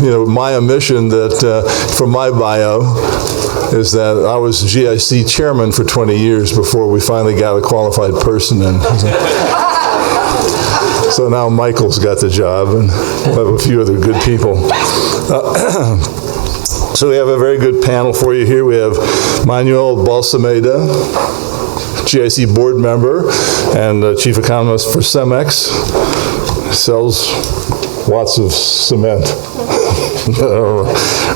my omission that from my bio is that I was GIC chairman for 20 years before we finally got a qualified person in. So now Michael's got the job, and we have a few other good people. So we have a very good panel for you here. We have Manuel Balsameda, GIC board member and chief economist for Cemex. Sells lots of cement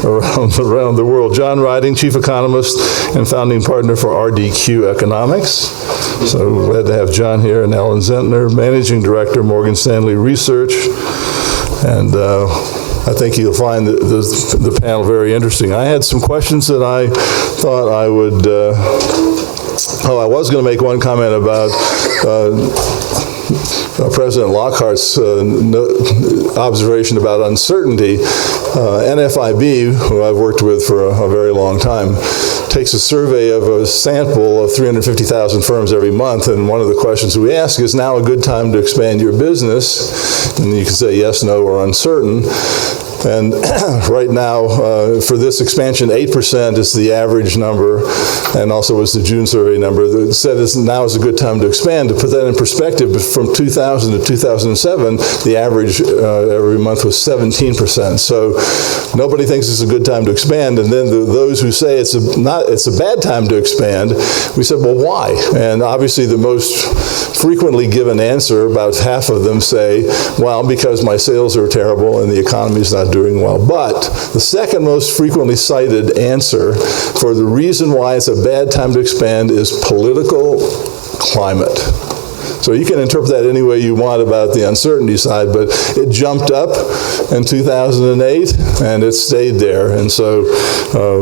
around the world. John Riding, chief economist and founding partner for RDQ Economics. So glad to have John here, and Alan Zentner, managing director, Morgan Stanley Research. And I think you'll find the panel very interesting. I had some questions that I thought I would, I was going to make one comment about President Lockhart's observation about uncertainty. NFIB, who I've worked with for a very long time, takes a survey of a sample of 350,000 firms every month, and one of the questions we ask is, now a good time to expand your business? And you can say yes, no, or uncertain. And right now, for this expansion, 8% is the average number, and also was the June survey number that said now is a good time to expand. To put that in perspective, from 2000 to 2007, the average every month was 17%. So nobody thinks it's a good time to expand. And then those who say it's a bad time to expand, we said, well, why? And obviously the most frequently given answer, about half of them say, well, because my sales are terrible and the economy is not doing well. But the second most frequently cited answer for the reason why it's a bad time to expand is political climate. So you can interpret that any way you want about the uncertainty side, but it jumped up in 2008 and it stayed there. And so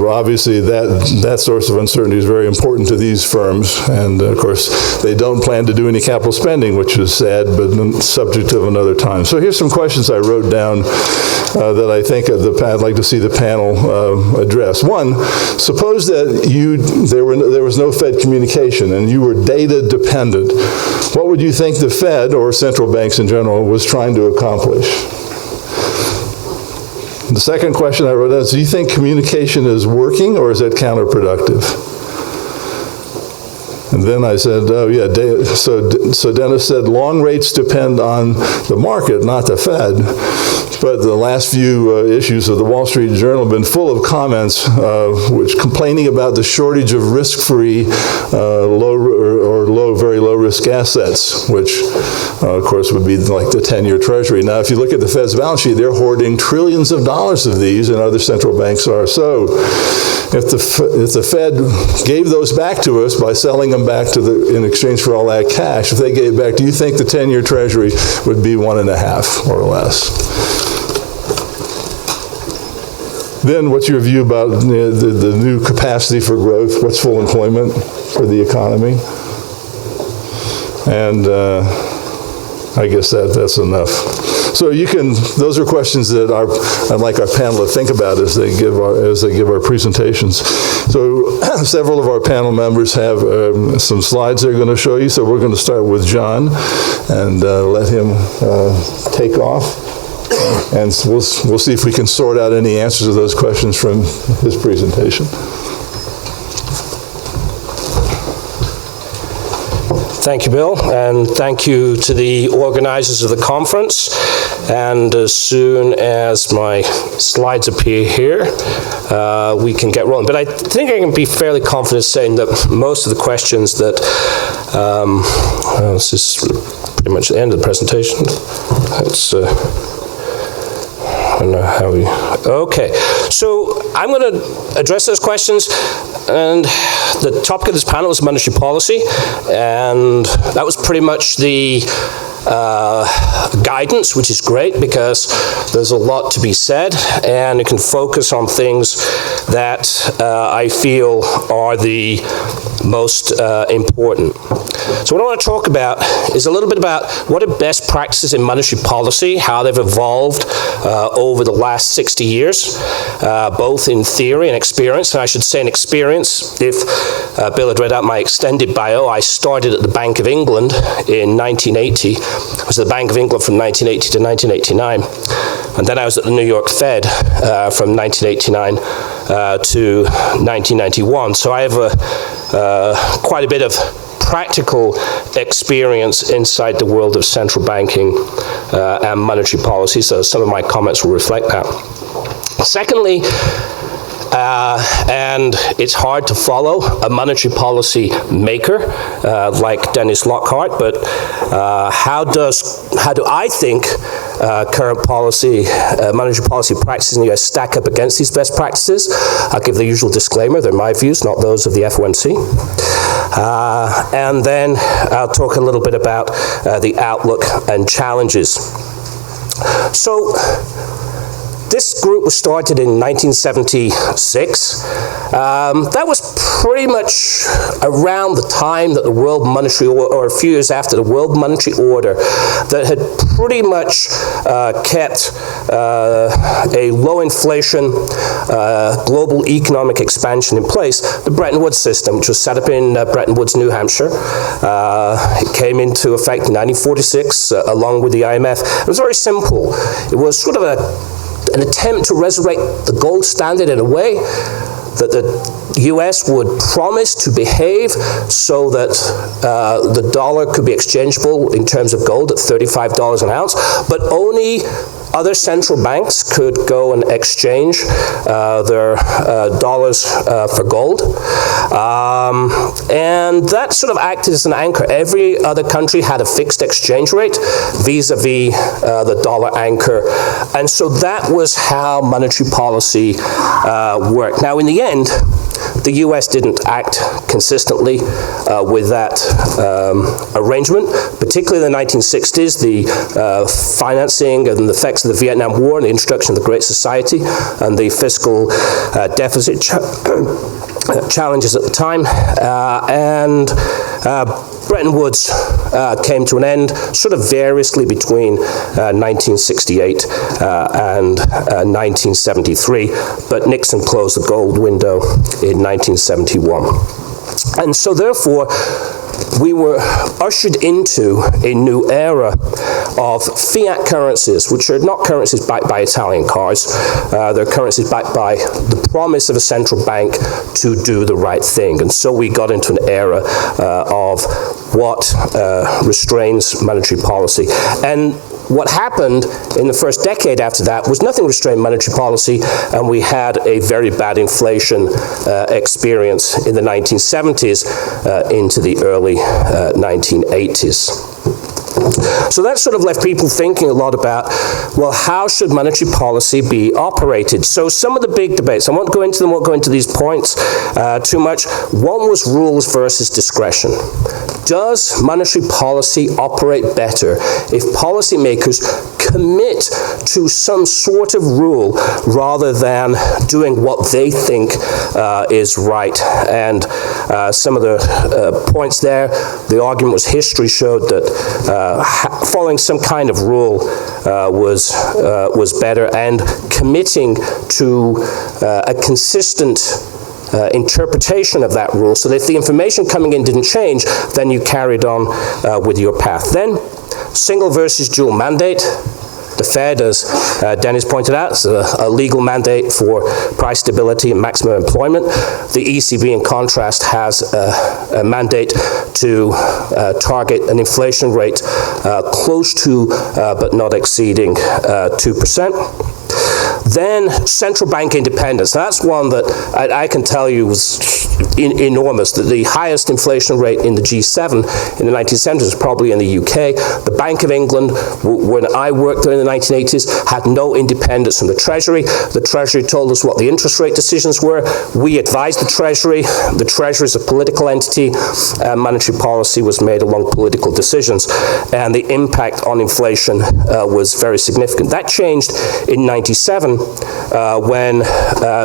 obviously that source of uncertainty is very important to these firms. And of course, they don't plan to do any capital spending, which is sad, but subject of another time. So here's some questions I wrote down that I think I'd like to see the panel address. One, suppose that there was no Fed communication and you were data dependent. What would you think the Fed, or central banks in general, was trying to accomplish? The second question I wrote down is, do you think communication is working or is it counterproductive? And then I said, oh yeah, so Dennis said long rates depend on the market, not the Fed. But the last few issues of the Wall Street Journal have been full of comments which complaining about the shortage of risk-free, very low-risk assets, which of course would be like the 10-year Treasury. Now, if you look at the Fed's balance sheet, they're hoarding trillions of dollars of these, and other central banks are. So if the Fed gave those back to us by selling them back in exchange for all that cash, if they gave back, do you think the 10-year Treasury would be 1.5 or less? Then what's your view about the new capacity for growth? What's full employment for the economy? And I guess that's enough. So those are questions that I'd like our panel to think about as they give our presentations. So several of our panel members have some slides they're going to show you. So we're going to start with John and let him take off. And we'll see if we can sort out any answers to those questions from his presentation. Thank you, Bill, and thank you to the organizers of the conference. And as soon as my slides appear here, we can get rolling. But I think I can be fairly confident saying that most of the questions that, this is pretty much the end of the presentation. I don't know how we, okay. So I'm going to address those questions, and the topic of this panel is monetary policy, and that was pretty much the guidance, which is great because there's a lot to be said, and you can focus on things that I feel are the most important. So what I want to talk about is a little bit about what are best practices in monetary policy, how they've evolved over the last 60 years, both in theory and experience. And I should say in experience, if Bill had read out my extended bio, I started at the Bank of England in 1980. I was at the Bank of England from 1980 to 1989. And then I was at the New York Fed from 1989 to 1991. So I have quite a bit of practical experience inside the world of central banking and monetary policy, so some of my comments will reflect that. Secondly, and it's hard to follow a monetary policy maker like Dennis Lockhart, but how do I think current policy, monetary policy practices in the US stack up against these best practices? I'll give the usual disclaimer, they're my views, not those of the FOMC. And then I'll talk a little bit about the outlook and challenges. So, this group was started in 1976. That was pretty much around the time that the World Monetary Order, or a few years after the World Monetary Order, that had pretty much kept a low inflation, global economic expansion in place, the Bretton Woods system, which was set up in Bretton Woods, New Hampshire. It came into effect in 1946 along with the IMF. It was very simple. It was sort of an attempt to resurrect the gold standard in a way that the US would promise to behave so that the dollar could be exchangeable in terms of gold at $35 an ounce, but only other central banks could go and exchange their dollars for gold. And that sort of acted as an anchor. Every other country had a fixed exchange rate vis-a-vis the dollar anchor. And so that was how monetary policy worked. Now, in the end, the US didn't act consistently with that arrangement, particularly in the 1960s, the financing and the effects of the Vietnam War and the introduction of the Great Society and the fiscal deficit challenges at the time. And Bretton Woods came to an end sort of variously between 1968 and 1973, but Nixon closed the gold window in 1971. And so therefore, we were ushered into a new era of fiat currencies, which are not currencies backed by Italian cars. They're currencies backed by the promise of a central bank to do the right thing. And so we got into an era of what restrains monetary policy. And what happened in the first decade after that was nothing restrained monetary policy, and we had a very bad inflation experience in the 1970s into the early 1980s. So that sort of left people thinking a lot about, well, how should monetary policy be operated? So some of the big debates, I won't go into them, won't go into these points too much. One was rules versus discretion. Does monetary policy operate better if policymakers commit to some sort of rule rather than doing what they think is right? And some of the points there, the argument was history showed that following some kind of rule was better, and committing to a consistent interpretation of that rule, so that if the information coming in didn't change, then you carried on with your path. Then, single versus dual mandate. The Fed, as Dennis pointed out, is a legal mandate for price stability and maximum employment. The ECB, in contrast, has a mandate to target an inflation rate close to but not exceeding 2%. Then central bank independence. Now, that's one that I can tell you was enormous. The highest inflation rate in the G7 in the 1970s was probably in the UK. The Bank of England, when I worked there in the 1980s, had no independence from the Treasury. The Treasury told us what the interest rate decisions were. We advised the Treasury. The Treasury is a political entity. Monetary policy was made along political decisions. And the impact on inflation was very significant. That changed in 1997 when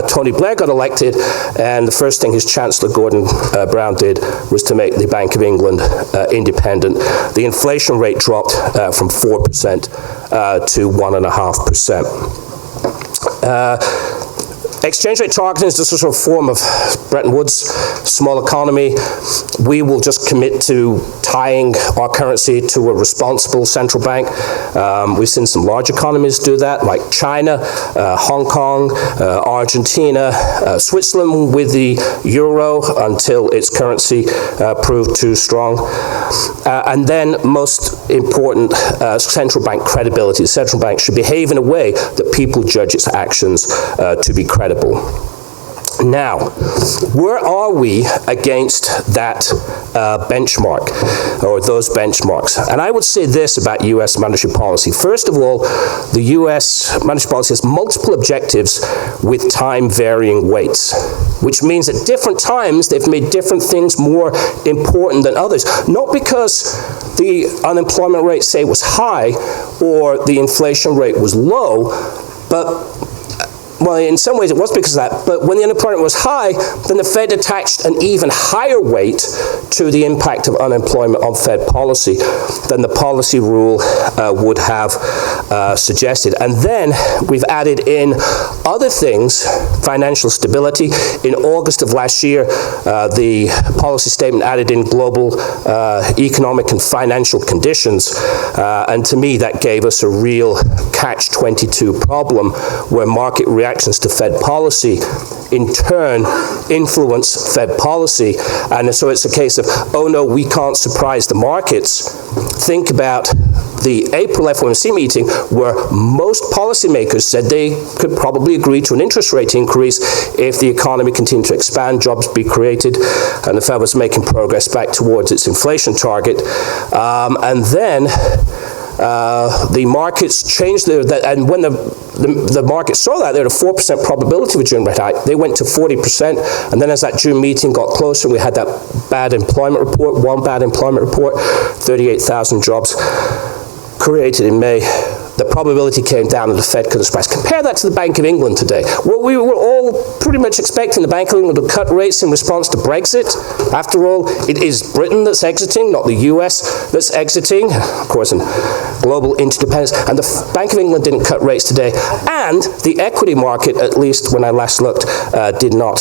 Tony Blair got elected, and the first thing his Chancellor Gordon Brown did was to make the Bank of England independent. The inflation rate dropped from 4% to 1.5%. Exchange rate targeting is just a sort of form of Bretton Woods, small economy. We will just commit to tying our currency to a responsible central bank. We've seen some large economies do that, like China, Hong Kong, Argentina, Switzerland with the euro until its currency proved too strong. And then, most important, central bank credibility. The central bank should behave in a way that people judge its actions to be credible. Now, where are we against that benchmark, or those benchmarks? And I would say this about U.S. monetary policy. First of all, the U.S. monetary policy has multiple objectives with time-varying weights, which means at different times they've made different things more important than others. Not because the unemployment rate, say, was high or the inflation rate was low, but well, in some ways it was because of that, but when the unemployment was high, then the Fed attached an even higher weight to the impact of unemployment on Fed policy than the policy rule would have suggested. And then we've added in other things, financial stability. In August of last year, the policy statement added in global economic and financial conditions, and to me that gave us a real catch-22 problem where market reactions to Fed policy in turn influence Fed policy. And so it's a case of, oh no, we can't surprise the markets. Think about the April FOMC meeting where most policymakers said they could probably agree to an interest rate increase if the economy continued to expand, jobs be created, and the Fed was making progress back towards its inflation target. And then the markets changed and when the market saw that, they had a 4% probability of a June rate hike. They went to 40%, and then as that June meeting got closer, we had that bad employment report, one bad employment report, 38,000 jobs created in May. The probability came down and the Fed could have surprised. Compare that to the Bank of England today. Well, we were all pretty much expecting the Bank of England to cut rates in response to Brexit. After all, it is Britain that's exiting, not the US that's exiting, of course, in global interdependence. And the Bank of England didn't cut rates today. And the equity market, at least when I last looked, did not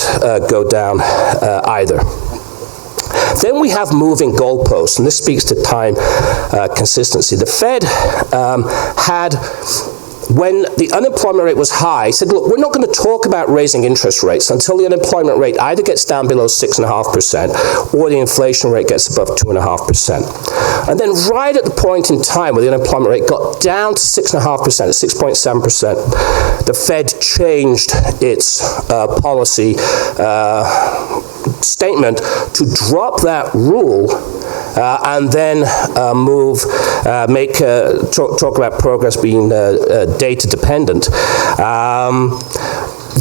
go down either. Then we have moving goalposts, and this speaks to time consistency. The Fed had, when the unemployment rate was high, said, look, we're not going to talk about raising interest rates until the unemployment rate either gets down below 6.5% or the inflation rate gets above 2.5%. And then right at the point in time where the unemployment rate got down to 6.5%, at 6.7%, the Fed changed its policy statement to drop that rule and then talk about progress being data dependent.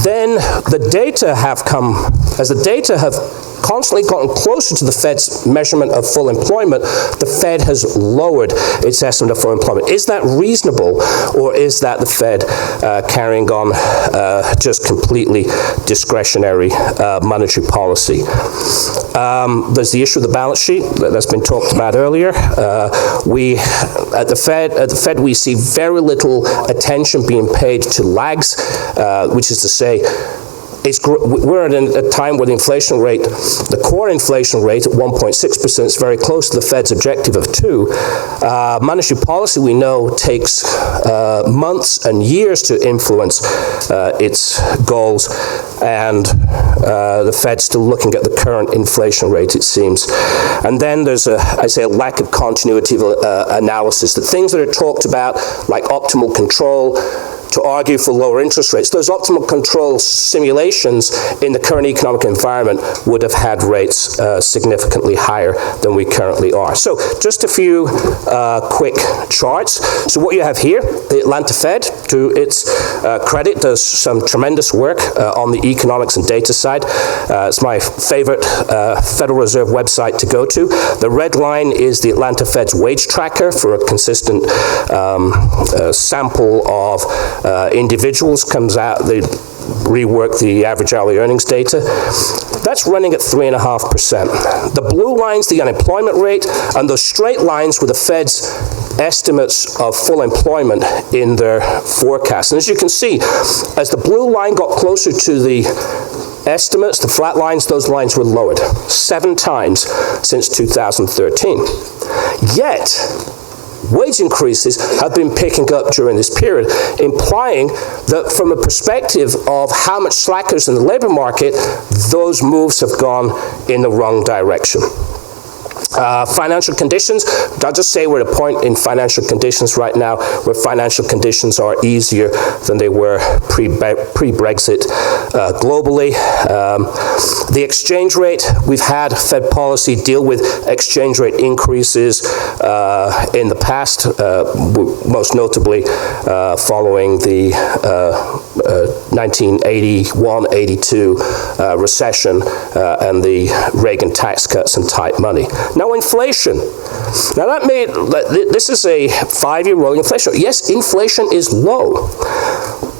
Then the data have come, as the data have constantly gotten closer to the Fed's measurement of full employment, the Fed has lowered its estimate of full employment. Is that reasonable, or is that the Fed carrying on just completely discretionary monetary policy? There's the issue of the balance sheet that's been talked about earlier. At the Fed, we see very little attention being paid to lags, which is to say, we're at a time where the inflation rate, the core inflation rate at 1.6% is very close to the Fed's objective of 2%. Monetary policy, we know, takes months and years to influence its goals, and the Fed's still looking at the current inflation rate, it seems. And then there's a lack of continuity of analysis. The things that are talked about, like optimal control, to argue for lower interest rates, those optimal control simulations in the current economic environment would have had rates significantly higher than we currently are. So just a few quick charts. So what you have here, the Atlanta Fed, to its credit, does some tremendous work on the economics and data side. It's my favorite Federal Reserve website to go to. The red line is the Atlanta Fed's wage tracker for a consistent sample of individuals. Comes out, they rework the average hourly earnings data. That's running at 3.5%. The blue line's the unemployment rate, and those straight lines were the Fed's estimates of full employment in their forecast. And as you can see, as the blue line got closer to the estimates, the flat lines, those lines were lowered 7 times since 2013. Yet, wage increases have been picking up during this period, implying that from a perspective of how much slackers in the labor market, those moves have gone in the wrong direction. Financial conditions, I'll just say we're at a point in financial conditions right now where financial conditions are easier than they were pre-Brexit globally. The exchange rate, we've had Fed policy deal with exchange rate increases in the past, most notably following the 1981-82 recession and the Reagan tax cuts and tight money. Now, inflation. Now, this is a 5-year rolling inflation. Yes, inflation is low,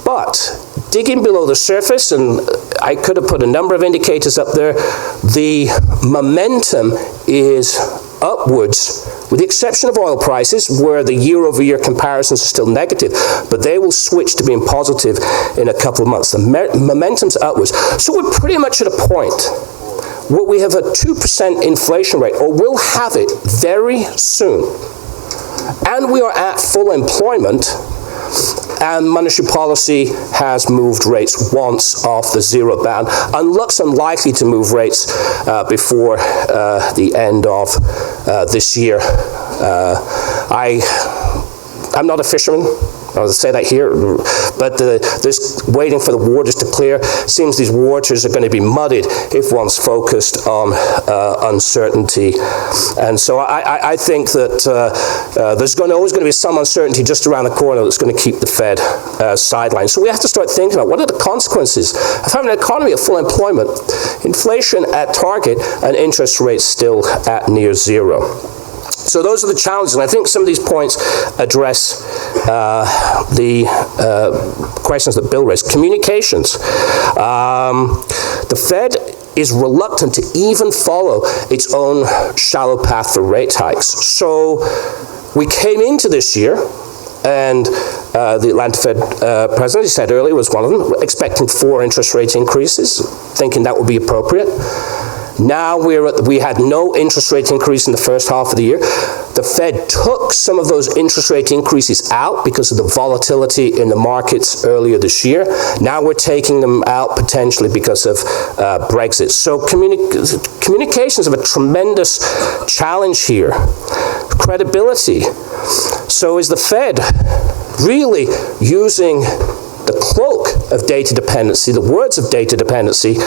but digging below the surface, and I could have put a number of indicators up there, the momentum is upwards, with the exception of oil prices, where the year-over-year comparisons are still negative, but they will switch to being positive in a couple of months. The momentum's upwards. So we're pretty much at a point where we have a 2% inflation rate, or will have it very soon, and we are at full employment, and monetary policy has moved rates once off the zero bound, and looks unlikely to move rates before the end of this year. I'm not a fisherman, I'll say that here, but this waiting for the waters to clear, seems these waters are going to be muddied if one's focused on uncertainty. And so I think that there's always going to be some uncertainty just around the corner that's going to keep the Fed sidelined. So we have to start thinking about what are the consequences of having an economy of full employment, inflation at target, and interest rates still at near zero. So those are the challenges, and I think some of these points address the questions that Bill raised. Communications. The Fed is reluctant to even follow its own shallow path for rate hikes. So we came into this year, and the Atlanta Fed president, he said earlier, was one of them, expecting 4 interest rate increases, thinking that would be appropriate. Now we had no interest rate increase in the first half of the year. The Fed took some of those interest rate increases out because of the volatility in the markets earlier this year. Now we're taking them out potentially because of Brexit. So communications have a tremendous challenge here. Credibility. So is the Fed really using the cloak of data dependency, the words of data dependency,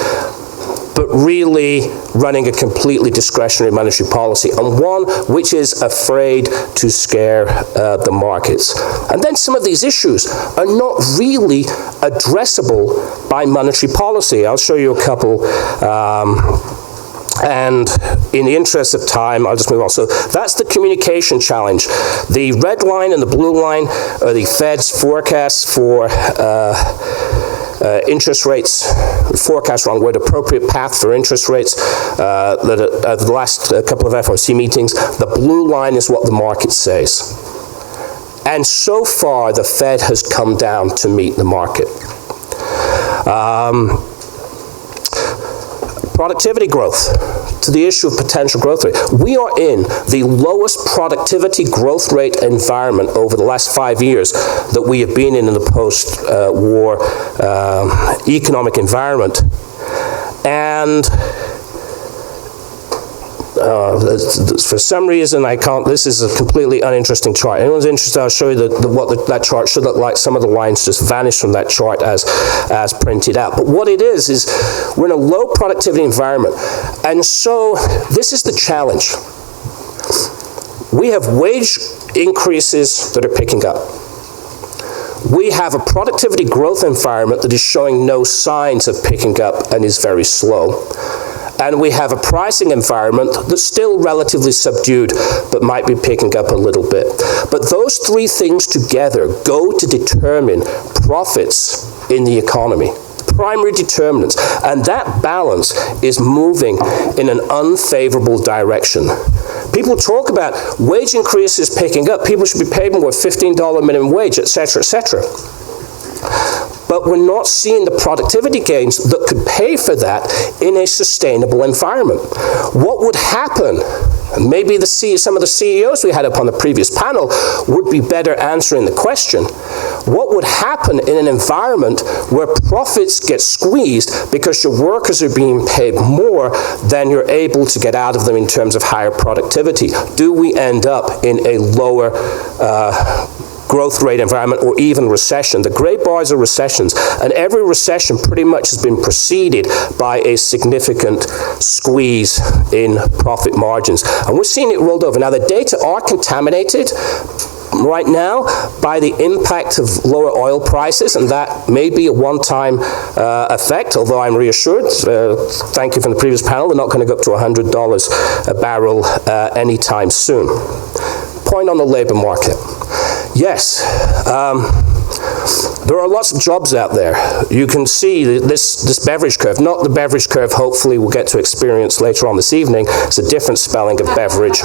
but really running a completely discretionary monetary policy, and one which is afraid to scare the markets? And then some of these issues are not really addressable by monetary policy. I'll show you a couple. And in the interest of time, I'll just move on. So that's the communication challenge. The red line and the blue line are the Fed's forecasts for interest rates, forecast wrong word, appropriate path for interest rates, the last couple of FOMC meetings. The blue line is what the market says. And so far, the Fed has come down to meet the market. Productivity growth, to the issue of potential growth rate. We are in the lowest productivity growth rate environment over the last 5 years that we have been in the post-war economic environment. And for some reason I can't, this is a completely uninteresting chart. Anyone's interested, I'll show you what that chart should look like. Some of the lines just vanish from that chart as printed out. But what it is we're in a low productivity environment. And so this is the challenge. We have wage increases that are picking up. We have a productivity growth environment that is showing no signs of picking up and is very slow. And we have a pricing environment that's still relatively subdued, but might be picking up a little bit. But those 3 things together go to determine profits in the economy. Primary determinants. And that balance is moving in an unfavorable direction. People talk about wage increases picking up. People should be paid more, $15 minimum wage, et cetera, et cetera. But we're not seeing the productivity gains that could pay for that in a sustainable environment. What would happen, and maybe some of the CEOs we had up on the previous panel would be better answering the question, what would happen in an environment where profits get squeezed because your workers are being paid more than you're able to get out of them in terms of higher productivity? Do we end up in a lower growth rate environment or even recession? The gray bars are recessions, and every recession pretty much has been preceded by a significant squeeze in profit margins. And we're seeing it rolled over. Now, the data are contaminated right now by the impact of lower oil prices, and that may be a one-time effect, although I'm reassured, thank you from the previous panel, they're not going to go up to $100 a barrel anytime soon. Point on the labor market. Yes, there are lots of jobs out there. You can see this beverage curve, not the beverage curve hopefully we'll get to experience later on this evening. It's a different spelling of beverage.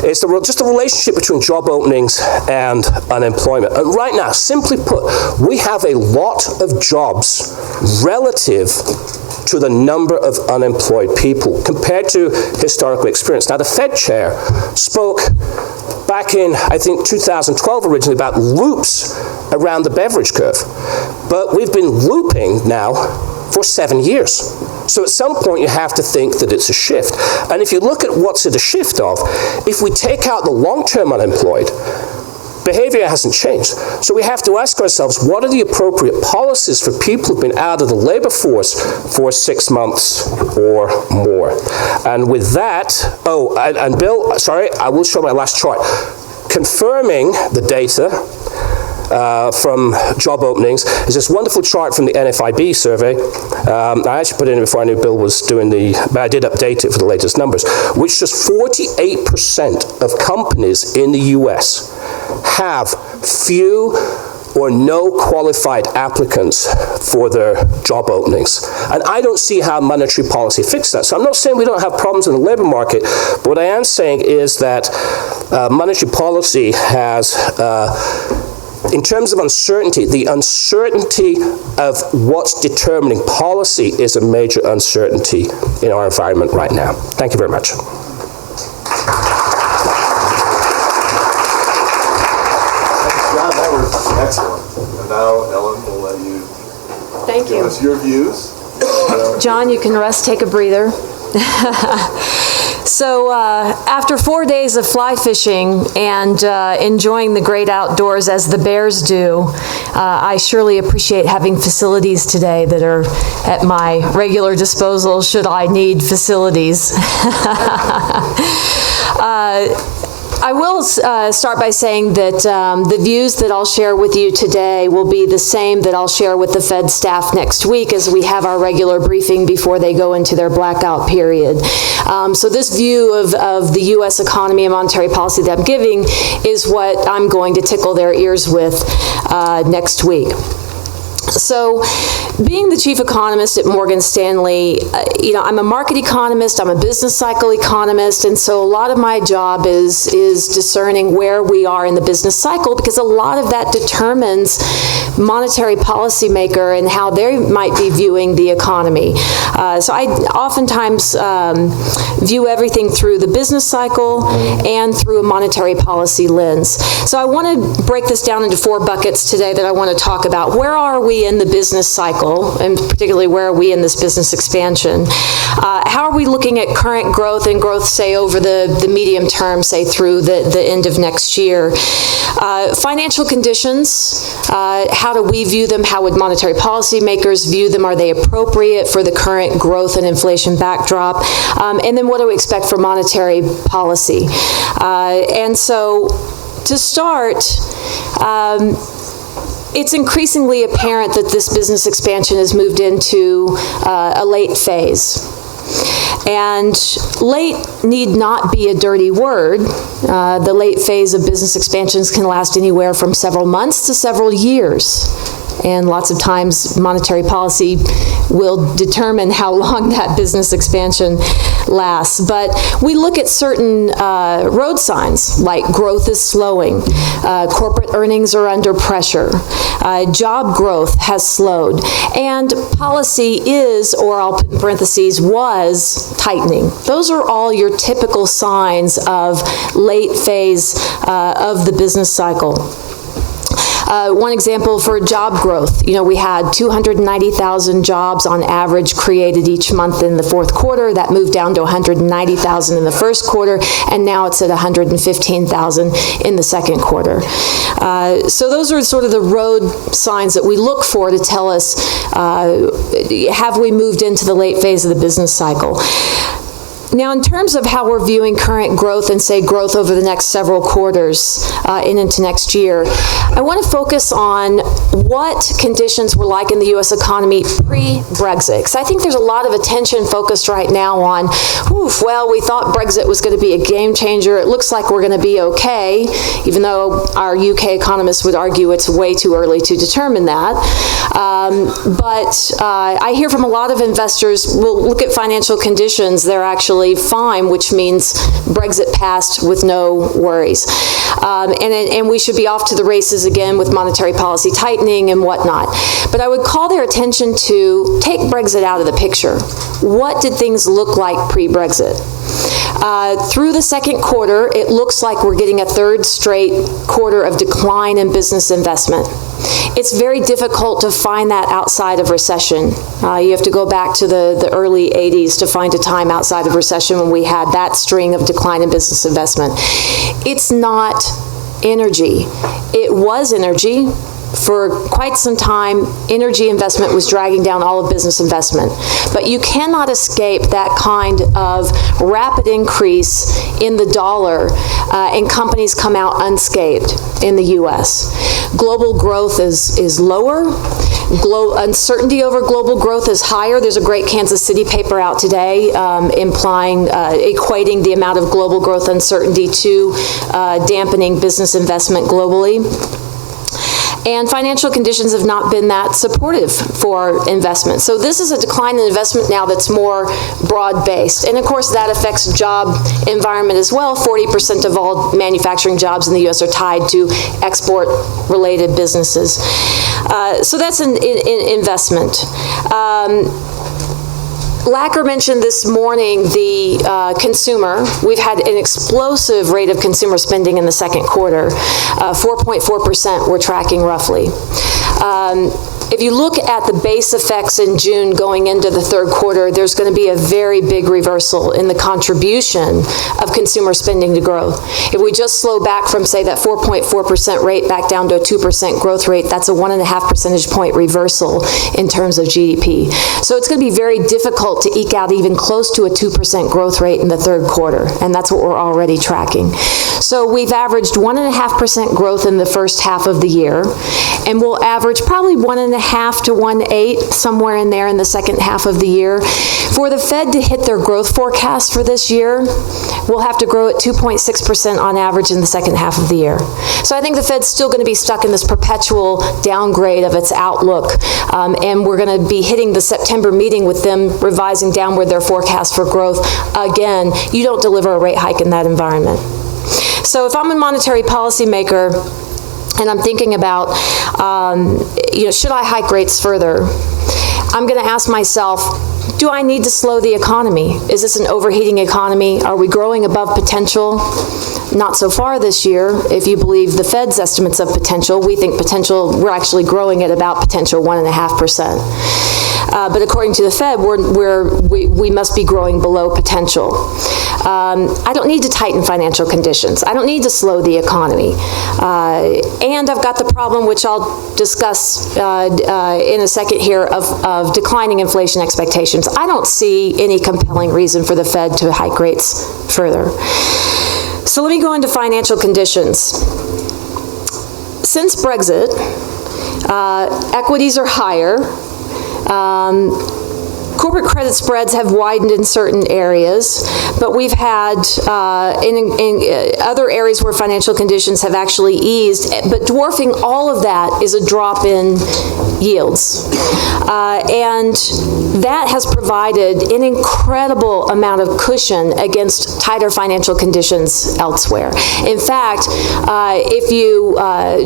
It's just the relationship between job openings and unemployment. And right now, simply put, we have a lot of jobs relative to the number of unemployed people compared to historical experience. Now, the Fed chair spoke back in, I think, 2012 originally about loops around the beverage curve. But we've been looping now for 7 years. So at some point you have to think that it's a shift. And if you look at what's it a shift of, if we take out the long-term unemployed, behavior hasn't changed. So we have to ask ourselves, what are the appropriate policies for people who've been out of the labor force for 6 months or more? And with that, and Bill, sorry, I will show my last chart. Confirming the data from job openings is this wonderful chart from the NFIB survey. I actually put it in before I knew Bill was doing but I did update it for the latest numbers, which shows 48% of companies in the US have few or no qualified applicants for their job openings. And I don't see how monetary policy fixes that. So I'm not saying we don't have problems in the labor market, but what I am saying is that monetary policy has in terms of uncertainty, the uncertainty of what's determining policy is a major uncertainty in our environment right now. Thank you very much. Thanks, John. That was excellent. And now, Ellen, we'll let you give us your views. John, you can rest, take a breather. So after 4 days of fly fishing and enjoying the great outdoors as the bears do, I surely appreciate having facilities today that are at my regular disposal should I need facilities. I will start by saying that the views that I'll share with you today will be the same that I'll share with the Fed staff next week as we have our regular briefing before they go into their blackout period. So this view of the U.S. economy and monetary policy that I'm giving is what I'm going to tickle their ears with next week. So, being the chief economist at Morgan Stanley, I'm a market economist, I'm a business cycle economist, and so a lot of my job is discerning where we are in the business cycle, because a lot of that determines monetary policymaker and how they might be viewing the economy. So I oftentimes view everything through the business cycle and through a monetary policy lens. So I want to break this down into 4 buckets today that I want to talk about. Where are we in the business cycle, and particularly where are we in this business expansion? How are we looking at current growth and growth, say, over the medium term, say, through the end of next year? Financial conditions, how do we view them? How would monetary policymakers view them? Are they appropriate for the current growth and inflation backdrop? And then what do we expect for monetary policy? And so to start, it's increasingly apparent that this business expansion has moved into a late phase. And late need not be a dirty word. The late phase of business expansions can last anywhere from several months to several years. and lots of times monetary policy will determine how long that business expansion lasts. But we look at certain road signs, like growth is slowing, corporate earnings are under pressure, job growth has slowed, and policy is, or I'll put in parentheses, was tightening. Those are all your typical signs of late phase of the business cycle. One example for job growth, we had 290,000 jobs on average created each month in the fourth quarter. That moved down to 190,000 in the first quarter, and now it's at 115,000 in the second quarter. So those are sort of the road signs that we look for to tell us, have we moved into the late phase of the business cycle? Now, in terms of how we're viewing current growth and, say, growth over the next several quarters and into next year, I want to focus on what conditions were like in the U.S. economy pre-Brexit. Because I think there's a lot of attention focused right now on, well, we thought Brexit was going to be a game changer. It looks like we're going to be okay, even though our UK economists would argue it's way too early to determine that. But I hear from a lot of investors, we'll look at financial conditions, they're actually fine, which means Brexit passed with no worries. And we should be off to the races again with monetary policy tightening and whatnot. But I would call their attention to take Brexit out of the picture. What did things look like pre-Brexit? Through the second quarter, it looks like we're getting a third straight quarter of decline in business investment. It's very difficult to find that outside of recession. You have to go back to the early 80s to find a time outside of recession when we had that string of decline in business investment. It's not energy. It was energy. For quite some time, energy investment was dragging down all of business investment. But you cannot escape that kind of rapid increase in the dollar, and companies come out unscathed in the U.S. Global growth is lower. Uncertainty over global growth is higher. There's a great Kansas City paper out today equating the amount of global growth uncertainty to dampening business investment globally. And financial conditions have not been that supportive for investment. So this is a decline in investment now that's more broad-based. And of course, that affects job environment as well. 40% of all manufacturing jobs in the U.S. are tied to export-related businesses. So that's an investment. Lacker mentioned this morning the consumer. We've had an explosive rate of consumer spending in the second quarter. 4.4% we're tracking roughly. If you look at the base effects in June going into the third quarter, there's going to be a very big reversal in the contribution of consumer spending to growth. If we just slow back from, say, that 4.4% rate back down to a 2% growth rate, that's a 1.5 percentage point reversal in terms of GDP. So it's going to be very difficult to eke out even close to a 2% growth rate in the third quarter, and that's what we're already tracking. So we've averaged 1.5% growth in the first half of the year, and we'll average probably 1.5 to 1.8, somewhere in there in the second half of the year. For the Fed to hit their growth forecast for this year, we'll have to grow at 2.6% on average in the second half of the year. So I think the Fed's still going to be stuck in this perpetual downgrade of its outlook, and we're going to be hitting the September meeting with them revising downward their forecast for growth. Again, you don't deliver a rate hike in that environment. So if I'm a monetary policymaker, and I'm thinking about, should I hike rates further? I'm going to ask myself, do I need to slow the economy? Is this an overheating economy? Are we growing above potential? Not so far this year. If you believe the Fed's estimates of potential, we think we're actually growing at about potential 1.5%. But according to the Fed, we must be growing below potential. I don't need to tighten financial conditions. I don't need to slow the economy. And I've got the problem, which I'll discuss in a second here, of declining inflation expectations. I don't see any compelling reason for the Fed to hike rates further. So let me go into financial conditions. Since Brexit, equities are higher. Corporate credit spreads have widened in certain areas, but we've had in other areas where financial conditions have actually eased, but dwarfing all of that is a drop in yields. And that has provided an incredible amount of cushion against tighter financial conditions elsewhere. In fact, if you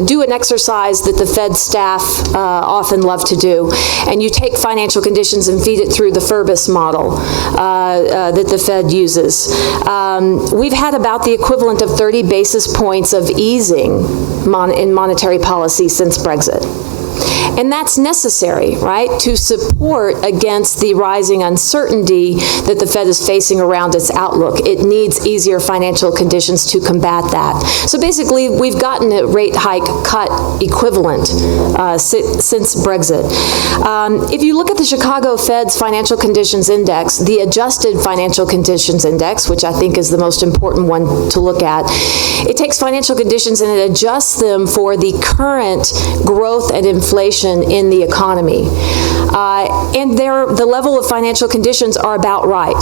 do an exercise that the Fed staff often love to do, and you take financial conditions and feed it through the FERBIS model that the Fed uses, we've had about the equivalent of 30 basis points of easing in monetary policy since Brexit. And that's necessary, right, to support against the rising uncertainty that the Fed is facing around its outlook. It needs easier financial conditions to combat that. So basically, we've gotten a rate hike cut equivalent since Brexit. If you look at the Chicago Fed's Financial Conditions Index, the Adjusted Financial Conditions Index, which I think is the most important one to look at, it takes financial conditions and it adjusts them for the current growth and inflation in the economy. And the level of financial conditions are about right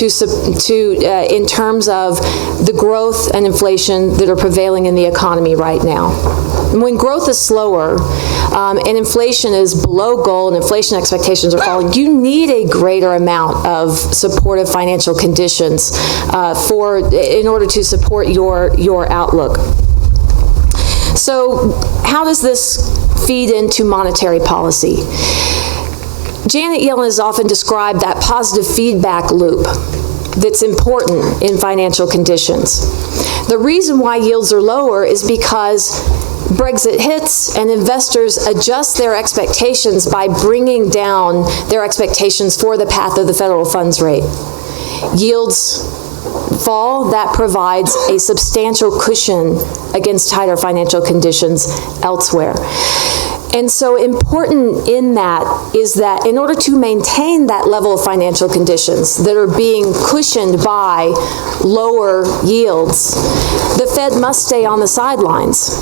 in terms of the growth and inflation that are prevailing in the economy right now. And when growth is slower and inflation is below goal and inflation expectations are falling, you need a greater amount of supportive financial conditions in order to support your outlook. So how does this feed into monetary policy? Janet Yellen has often described that positive feedback loop that's important in financial conditions. The reason why yields are lower is because Brexit hits and investors adjust their expectations by bringing down their expectations for the path of the federal funds rate. Yields fall, that provides a substantial cushion against tighter financial conditions elsewhere. And so important in that is that in order to maintain that level of financial conditions that are being cushioned by lower yields, the Fed must stay on the sidelines.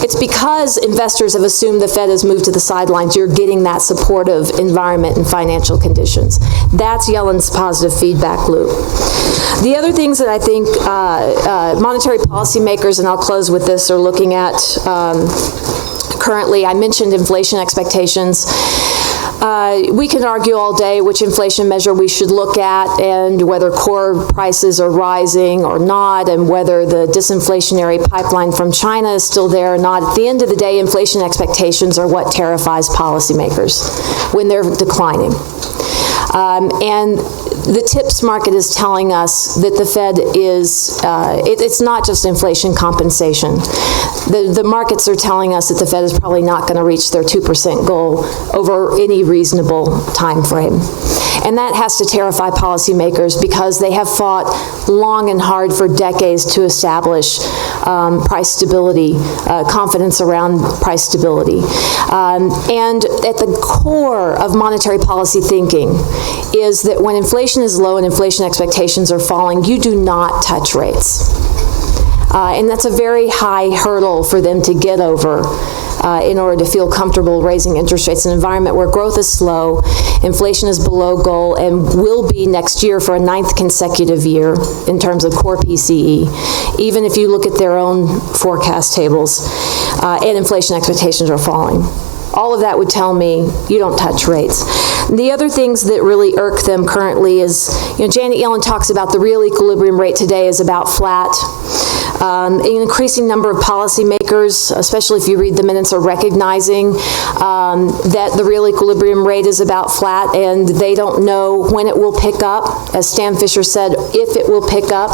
It's because investors have assumed the Fed has moved to the sidelines, you're getting that supportive environment and financial conditions. That's Yellen's positive feedback loop. The other things that I think monetary policymakers, and I'll close with this, are looking at currently, I mentioned inflation expectations. We can argue all day which inflation measure we should look at and whether core prices are rising or not and whether the disinflationary pipeline from China is still there or not. At the end of the day, inflation expectations are what terrifies policymakers when they're declining. And the TIPS market is telling us that the Fed is, it's not just inflation compensation. The markets are telling us that the Fed is probably not going to reach their 2% goal over any reasonable time frame. And that has to terrify policymakers because they have fought long and hard for decades to establish price stability, confidence around price stability. And at the core of monetary policy thinking is that when inflation is low and inflation expectations are falling, you do not touch rates. And that's a very high hurdle for them to get over in order to feel comfortable raising interest rates in an environment where growth is slow, inflation is below goal, and will be next year for a 9th consecutive year in terms of core PCE, even if you look at their own forecast tables, and inflation expectations are falling. All of that would tell me you don't touch rates. The other things that really irk them currently is, Janet Yellen talks about the real equilibrium rate today is about flat. An increasing number of policymakers, especially if you read the minutes, are recognizing that the real equilibrium rate is about flat and they don't know when it will pick up. As Stan Fisher said, if it will pick up.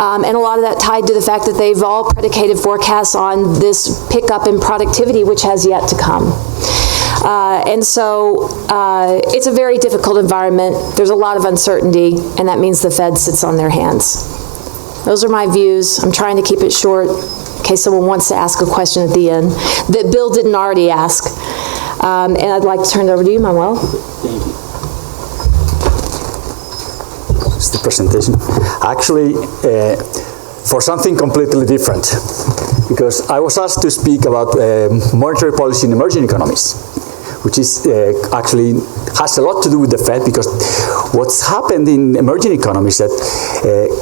And a lot of that tied to the fact that they've all predicated forecasts on this pickup in productivity, which has yet to come. And so it's a very difficult environment. There's a lot of uncertainty, and that means the Fed sits on their hands. Those are my views. I'm trying to keep it short in case someone wants to ask a question at the end that Bill didn't already ask. And I'd like to turn it over to you, Manuel. Thank you. It's the presentation. Actually, for something completely different, because I was asked to speak about monetary policy in emerging economies, which is actually has a lot to do with the Fed, because what's happened in emerging economies that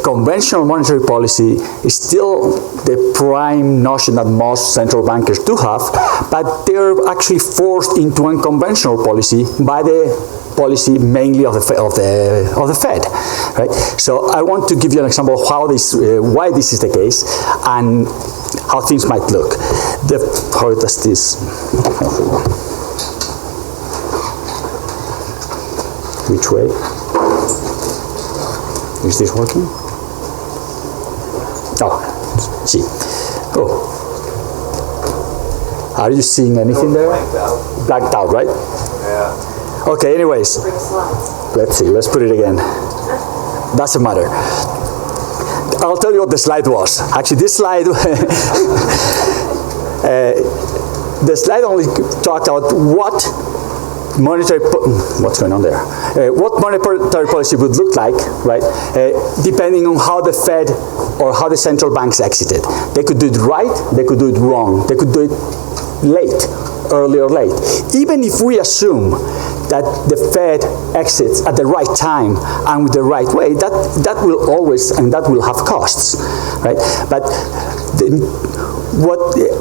conventional monetary policy is still the prime notion that most central bankers do have, but they're actually forced into unconventional policy by the policy mainly of the Fed, right? So I want to give you an example of how this, why this is the case, and how things might look. How does this? Which way? Is this working? Oh, see. Oh. Are you seeing anything there? Blacked out, right? Yeah. Okay, anyways. Let's see, let's put it again. Doesn't matter. I'll tell you what the slide was. Actually, this slide, the slide only talked about what monetary, what's going on there? What monetary policy would look like, right? Depending on how the Fed or how the central banks exited. They could do it right, they could do it wrong, they could do it late, early or late. Even if we assume that the Fed exits at the right time and with the right way, that will always, and that will have costs, right? But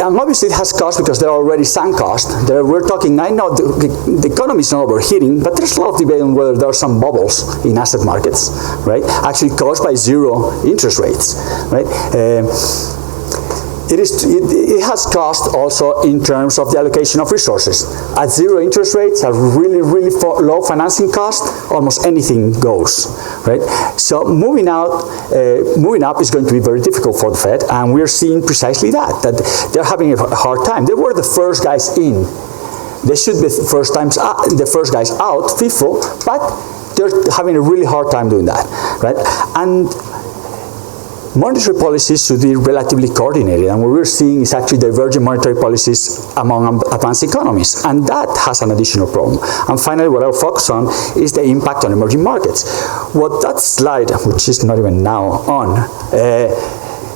and obviously it has costs because there are already sunk costs. We're talking, I know the economy is not overheating, but there's a lot of debate on whether there are some bubbles in asset markets, right? Actually caused by zero interest rates, right? It has cost also in terms of the allocation of resources. At zero interest rates, at really, really low financing cost, almost anything goes, right? So moving up is going to be very difficult for the Fed, and we're seeing precisely that they're having a hard time. They were the first guys in. They should be the first guys out, FIFO, but they're having a really hard time doing that, right? And monetary policies should be relatively coordinated, and what we're seeing is actually divergent monetary policies among advanced economies, and that has an additional problem. And finally, what I'll focus on is the impact on emerging markets. What that slide, which is not even now on,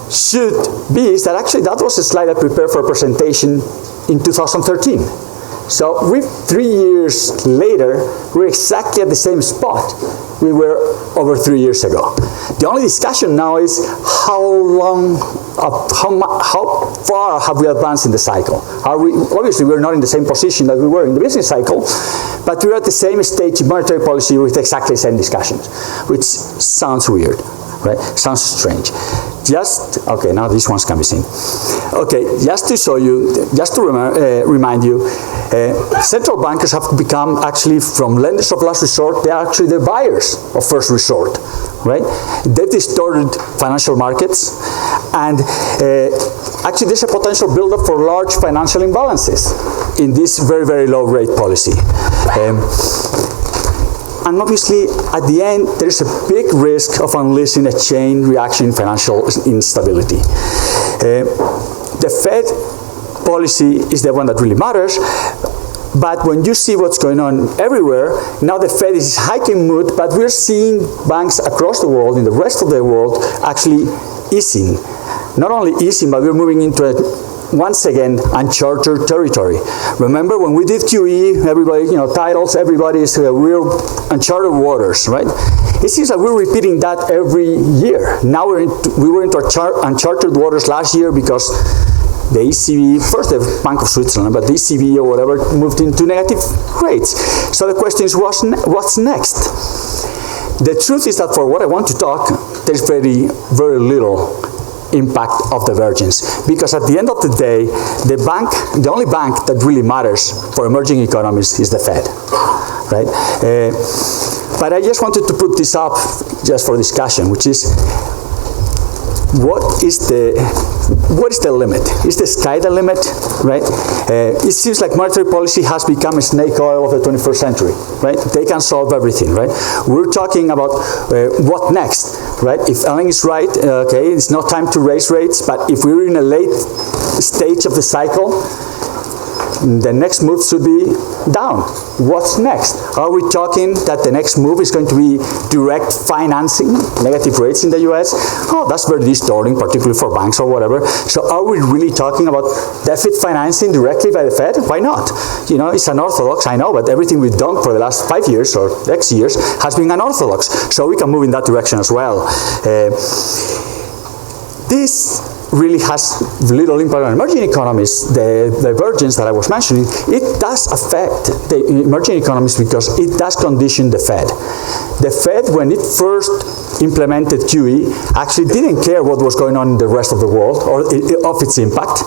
should be is that actually that was a slide I prepared for a presentation in 2013. So 3 years later, we're exactly at the same spot we were over 3 years ago. The only discussion now is how far have we advanced in the cycle? Obviously, we're not in the same position that we were in the business cycle, but we're at the same stage in monetary policy with exactly the same discussions, which sounds weird, right? Sounds strange. Okay, now these ones can be seen. Okay, just to show you, just to remind you, central bankers have become actually from lenders of last resort, they're actually the buyers of first resort, right? They've distorted financial markets, and actually there's a potential buildup for large financial imbalances in this very, very low rate policy. And obviously, at the end, there's a big risk of unleashing a chain reaction in financial instability. The Fed policy is the one that really matters, but when you see what's going on everywhere, now the Fed is hiking mood, but we're seeing banks across the world, in the rest of the world, actually easing. Not only easing, but we're moving into once again, uncharted territory. Remember when we did QE, everybody, titles, everybody is real uncharted waters, right? It seems like we're repeating that every year. Now we were into uncharted waters last year because the ECB, first the Bank of Switzerland, but the ECB or whatever moved into negative rates. So the question is, what's next? The truth is that for what I want to talk, there's very, very little impact of divergence, because at the end of the day, the only bank that really matters for emerging economies is the Fed, right? But I just wanted to put this up just for discussion, which is what is the limit? Is the sky the limit, right? It seems like monetary policy has become a snake oil of the 21st century, right? They can solve everything, right? We're talking about what next, right? If Ellen is right, okay, it's not time to raise rates, but if we're in a late stage of the cycle, the next move should be down. What's next? Are we talking that the next move is going to be direct financing, negative rates in the US? Oh, that's very distorting, particularly for banks or whatever. So are we really talking about deficit financing directly by the Fed? Why not? You know, it's unorthodox, I know, but everything we've done for the last 5 years or X years has been unorthodox. So we can move in that direction as well. This really has little impact on emerging economies. The divergence that I was mentioning, it does affect the emerging economies because it does condition the Fed. The Fed, when it first implemented QE, actually didn't care what was going on in the rest of the world or of its impact,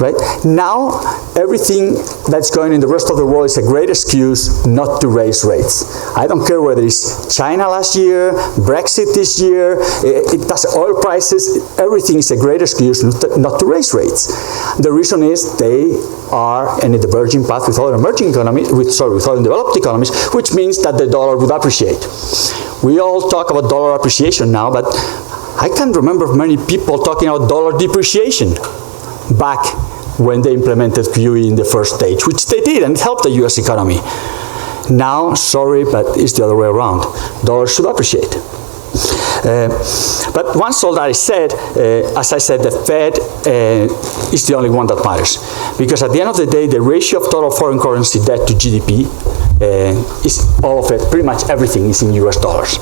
right? Now, everything that's going in the rest of the world is a great excuse not to raise rates. I don't care whether it's China last year, Brexit this year, it does oil prices, everything is a great excuse not to raise rates. The reason is they are in a diverging path with other emerging economies, with other developed economies, which means that the dollar would appreciate. We all talk about dollar appreciation now, but I can't remember many people talking about dollar depreciation back when they implemented QE in the first stage, which they did, and it helped the US economy. Now, sorry, but it's the other way around. Dollars should appreciate. But once all that is said, as I said, the Fed is the only one that matters. Because at the end of the day, the ratio of total foreign currency debt to GDP is all of it, pretty much everything is in US dollars.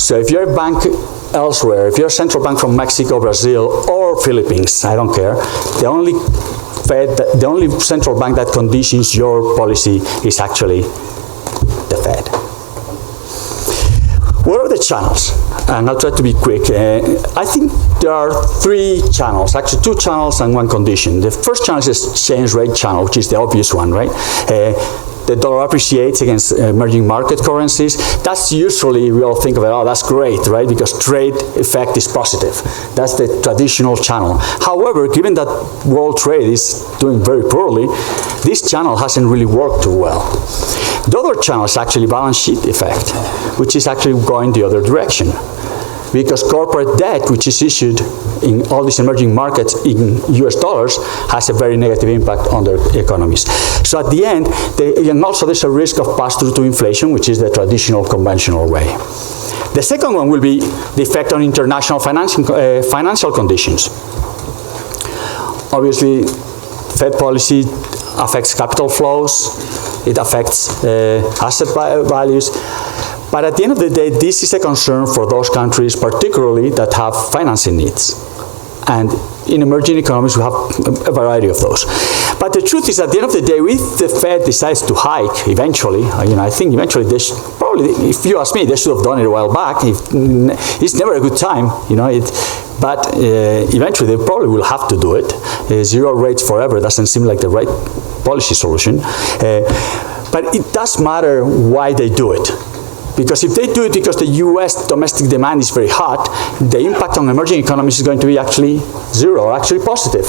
So if you're a bank elsewhere, if you're a central bank from Mexico, Brazil, or Philippines, I don't care, the only central bank that conditions your policy is actually the Fed. What are the channels? And I'll try to be quick. I think there are 3 channels, actually 2 channels and 1 condition. The first channel is the exchange rate channel, which is the obvious one, right? The dollar appreciates against emerging market currencies. That's usually, we all think of it, oh, that's great, right? Because trade effect is positive. That's the traditional channel. However, given that world trade is doing very poorly, this channel hasn't really worked too well. The other channel is actually balance sheet effect, which is actually going the other direction. Because corporate debt, which is issued in all these emerging markets in US dollars, has a very negative impact on their economies. So at the end, and also there's a risk of pass-through to inflation, which is the traditional, conventional way. The second one will be the effect on international financial conditions. Obviously, Fed policy affects capital flows, it affects asset values. But at the end of the day, this is a concern for those countries, particularly that have financing needs. And in emerging economies, we have a variety of those. But the truth is, at the end of the day, if the Fed decides to hike eventually, I think eventually they should, probably, if you ask me, they should have done it a while back. It's never a good time, but eventually they probably will have to do it. 0 rates forever doesn't seem like the right policy solution. But it does matter why they do it. Because if they do it because the US domestic demand is very hot, the impact on emerging economies is going to be actually 0, or actually positive.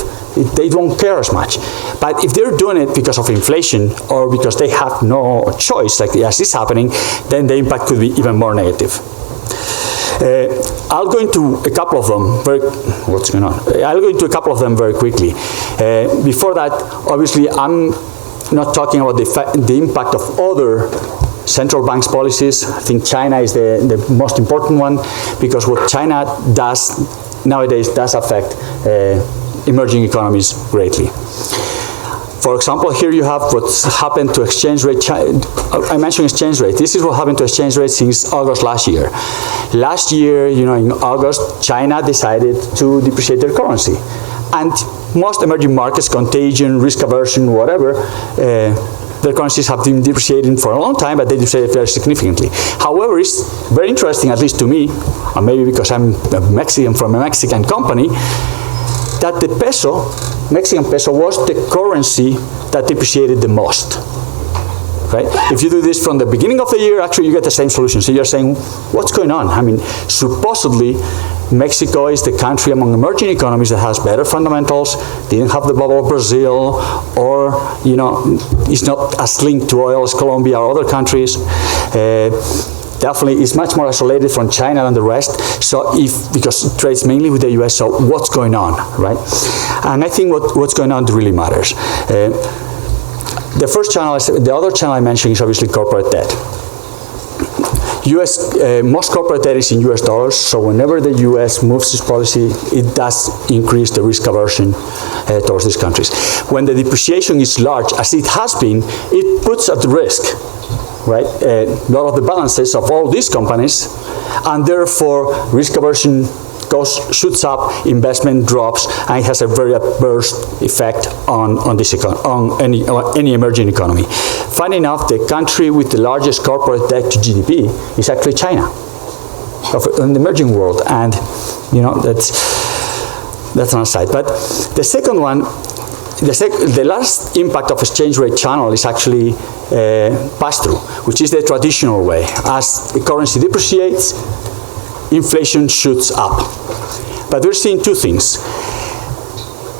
They won't care as much. But if they're doing it because of inflation or because they have no choice, like as is happening, then the impact could be even more negative. I'll go into a couple of them I'll go into a couple of them very quickly. Before that, obviously, I'm not talking about the impact of other central banks' policies. I think China is the most important one, because what China does nowadays does affect emerging economies greatly. For example, here you have what's happened to exchange rate. I mentioned exchange rate. This is what happened to exchange rate since August last year. Last year, in August, China decided to depreciate their currency. And most emerging markets, contagion, risk aversion, whatever, their currencies have been depreciating for a long time, but they depreciated very significantly. However, it's very interesting, at least to me, or maybe because I'm a Mexican from a Mexican company, that the peso, Mexican peso, was the currency that depreciated the most. Right? If you do this from the beginning of the year, actually you get the same solution. So you're saying, what's going on? Supposedly, Mexico is the country among emerging economies that has better fundamentals, didn't have the bubble of Brazil, or, is not as linked to oil as Colombia or other countries. Definitely is much more isolated from China than the rest. So because it trades mainly with the US, so what's going on, right? And I think what's going on really matters. the first channel, the other channel I mentioned is obviously corporate debt. Most corporate debt is in US dollars, so whenever the US moves its policy, it does increase the risk aversion towards these countries. When the depreciation is large, as it has been, it puts at risk, right, a lot of the balances of all these companies, and therefore risk aversion shoots up, investment drops, and it has a very adverse effect on any emerging economy. Funny enough, the country with the largest corporate debt to GDP is actually China, in the emerging world, and that's an aside. But the second one, the last impact of exchange rate channel is actually pass-through, which is the traditional way. As the currency depreciates, inflation shoots up. But we're seeing two things.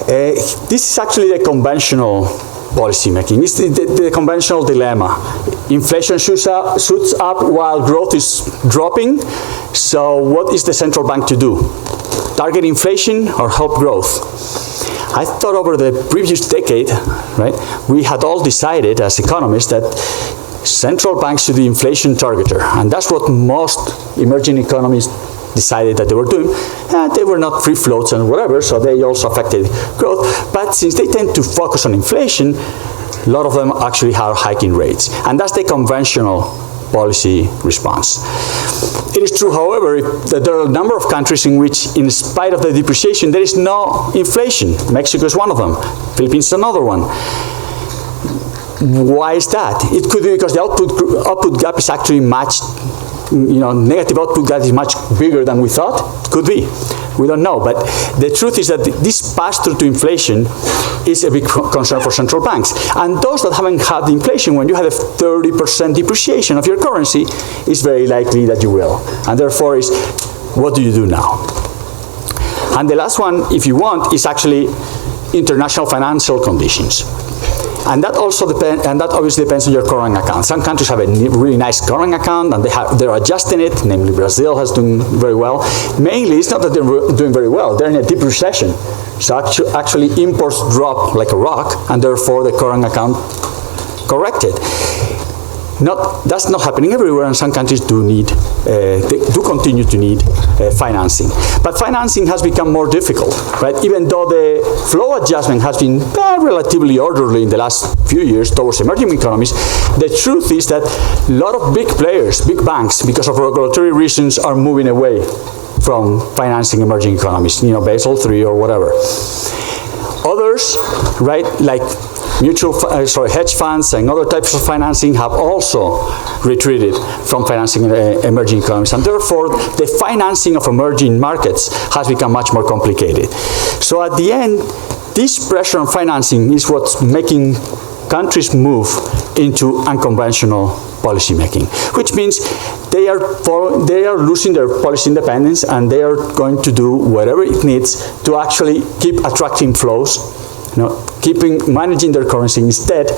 This is actually the conventional policy making. It's the conventional dilemma. Inflation shoots up while growth is dropping. So what is the central bank to do? Target inflation or help growth? I thought over the previous decade, right, we had all decided as economists that central banks should be inflation targeter, and that's what most emerging economies decided that they were doing. They were not free floats and whatever, so they also affected growth. But since they tend to focus on inflation, a lot of them actually are hiking rates, and that's the conventional policy response. It is true, however, that there are a number of countries in which, in spite of the depreciation, there is no inflation. Mexico is one of them. Philippines is another one. Why is that? It could be because the output gap is actually much, negative output gap is much bigger than we thought. Could be. We don't know. But the truth is that this pass-through to inflation is a big concern for central banks. And those that haven't had inflation, when you have a 30% depreciation of your currency, it's very likely that you will. And therefore, what do you do now? And the last one, if you want, is actually international financial conditions. And that also obviously depends on your current account. Some countries have a really nice current account, and they're adjusting it. Namely, Brazil has done very well. Mainly, it's not that they're doing very well. They're in a deep recession. So actually, imports drop like a rock, and therefore the current account corrected. That's not happening everywhere, and some countries do continue to need financing. But financing has become more difficult, right? Even though the flow adjustment has been relatively orderly in the last few years towards emerging economies, the truth is that a lot of big players, big banks, because of regulatory reasons, are moving away from financing emerging economies, Basel III or whatever. Others, right, like hedge funds and other types of financing have also retreated from financing emerging economies, and therefore the financing of emerging markets has become much more complicated. So at the end, this pressure on financing is what's making countries move into unconventional policy making, which means they are losing their policy independence, and they are going to do whatever it needs to actually keep attracting flows, managing their currency instead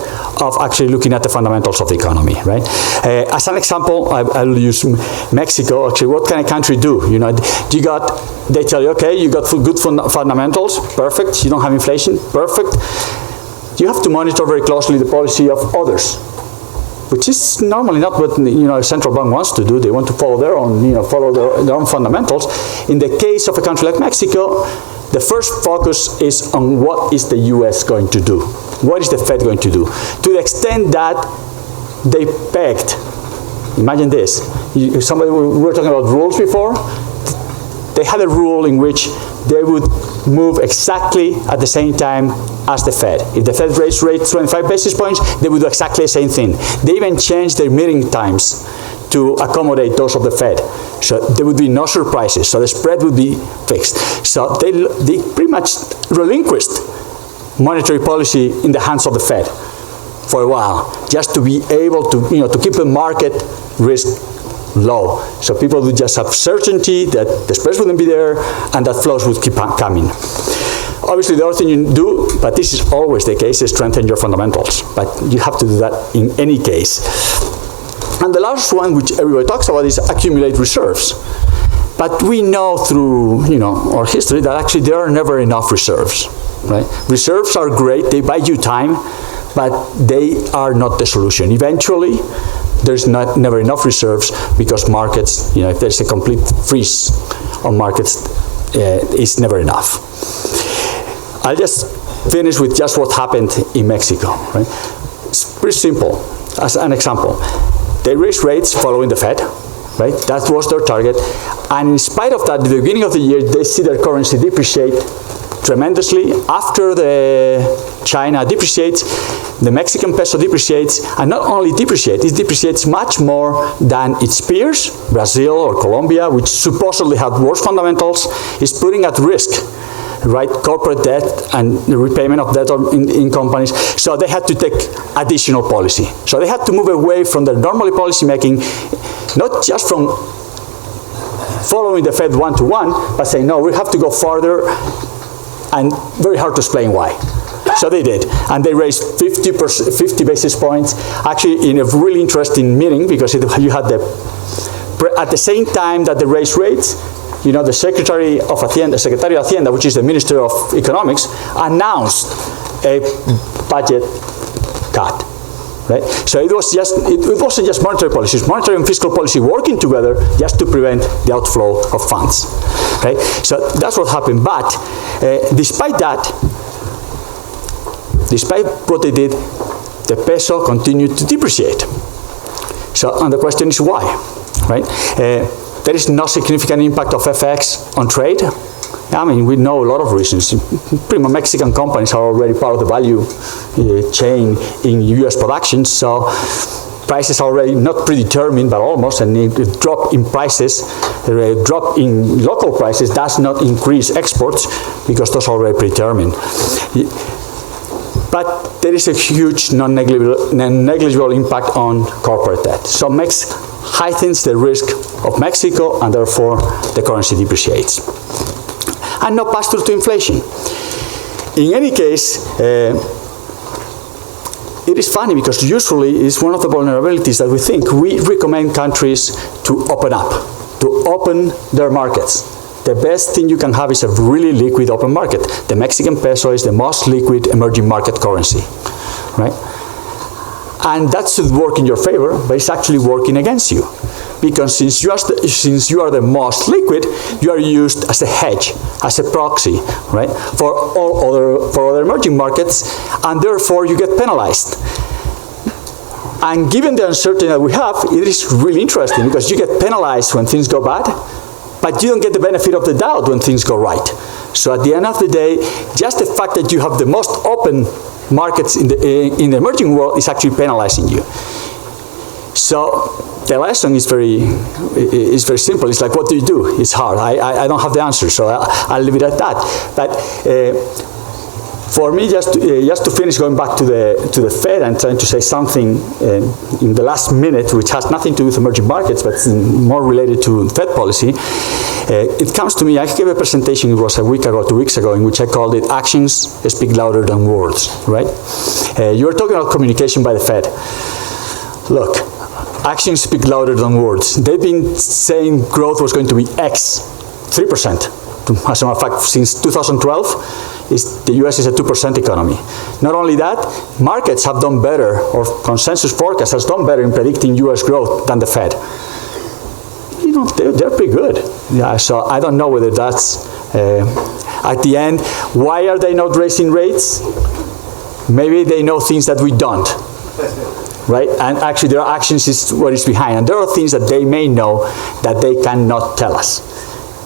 of actually looking at the fundamentals of the economy, right? As an example, I'll use Mexico. Actually, what can a country do? They tell you, okay, you got good fundamentals, perfect. You don't have inflation, perfect. You have to monitor very closely the policy of others, which is normally not what a central bank wants to do. They want to follow their own, their own fundamentals. In the case of a country like Mexico, the first focus is on what is the US going to do? What is the Fed going to do? To the extent that they pegged, imagine this, we were talking about rules before, they had a rule in which they would move exactly at the same time as the Fed. If the Fed raised rates 25 basis points, they would do exactly the same thing. They even changed their meeting times to accommodate those of the Fed. So there would be no surprises. So the spread would be fixed. So they pretty much relinquished monetary policy in the hands of the Fed for a while, just to be able to, to keep the market risk low. So people would just have certainty that the spreads wouldn't be there and that flows would keep coming. Obviously, the other thing you do, but this is always the case, is strengthen your fundamentals. But you have to do that in any case. And the last one, which everybody talks about, is accumulate reserves. But we know through our history that actually there are never enough reserves. Right? Reserves are great; they buy you time. but they are not the solution. Eventually, there's never enough reserves because markets, if there's a complete freeze on markets, it's never enough. I'll just finish with just what happened in Mexico. Right? It's pretty simple. As an example, they raised rates following the Fed. Right? That was their target. And in spite of that, at the beginning of the year, they see their currency depreciate tremendously. After the China depreciates, the Mexican peso depreciates, and not only depreciates, it depreciates much more than its peers, Brazil or Colombia, which supposedly have worse fundamentals, is putting at risk, right, corporate debt and the repayment of debt in companies. So they had to take additional policy. So they had to move away from their normal policy making, not just from following the Fed one-to-one, but saying, no, we have to go farther, and very hard to explain why. So they did, and they raised 50 basis points, actually in a really interesting meeting, because you had at the same time that they raised rates, the Secretary of Hacienda, which is the Minister of Economics, announced a budget cut. Right? So it wasn't just monetary policy, it was monetary and fiscal policy working together just to prevent the outflow of funds. Right? So that's what happened. But despite what they did, the peso continued to depreciate. So, and the question is why, right? There is no significant impact of FX on trade. I mean, we know a lot of reasons. Pretty much Mexican companies are already part of the value chain in U.S. production, so prices are already not predetermined, but almost, and a drop in prices, a drop in local prices does not increase exports because those are already predetermined. But there is a huge non-negligible impact on corporate debt. So heightens the risk of Mexico, and therefore the currency depreciates. And no pass-through to inflation. In any case, it is funny because usually it's one of the vulnerabilities that we think. We recommend countries to open up, to open their markets. The best thing you can have is a really liquid open market. The Mexican peso is the most liquid emerging market currency, right? And that should work in your favor, but it's actually working against you. Because since you are the most liquid, you are used as a hedge, as a proxy, right, for other emerging markets, and therefore you get penalized. And given the uncertainty that we have, it is really interesting because you get penalized when things go bad, but you don't get the benefit of the doubt when things go right. So at the end of the day, just the fact that you have the most open markets in the emerging world is actually penalizing you. So the lesson is very simple. It's like, what do you do? It's hard. I don't have the answer, so I'll leave it at that. But for me, just to finish, going back to the Fed and trying to say something in the last minute, which has nothing to do with emerging markets, but more related to Fed policy. It comes to me, I gave a presentation, it was a week ago, 2 weeks ago, in which I called it Actions Speak Louder Than Words, right? You were talking about communication by the Fed. Look, actions speak louder than words. They've been saying growth was going to be X, 3%. As a matter of fact, since 2012, the US is a 2% economy. Not only that, markets have done better, or consensus forecast has done better in predicting US growth than the Fed. They're pretty good. Yeah, so I don't know whether that's, at the end, why are they not raising rates? Maybe they know things that we don't. Right? And actually their actions is what is behind. And there are things that they may know that they cannot tell us.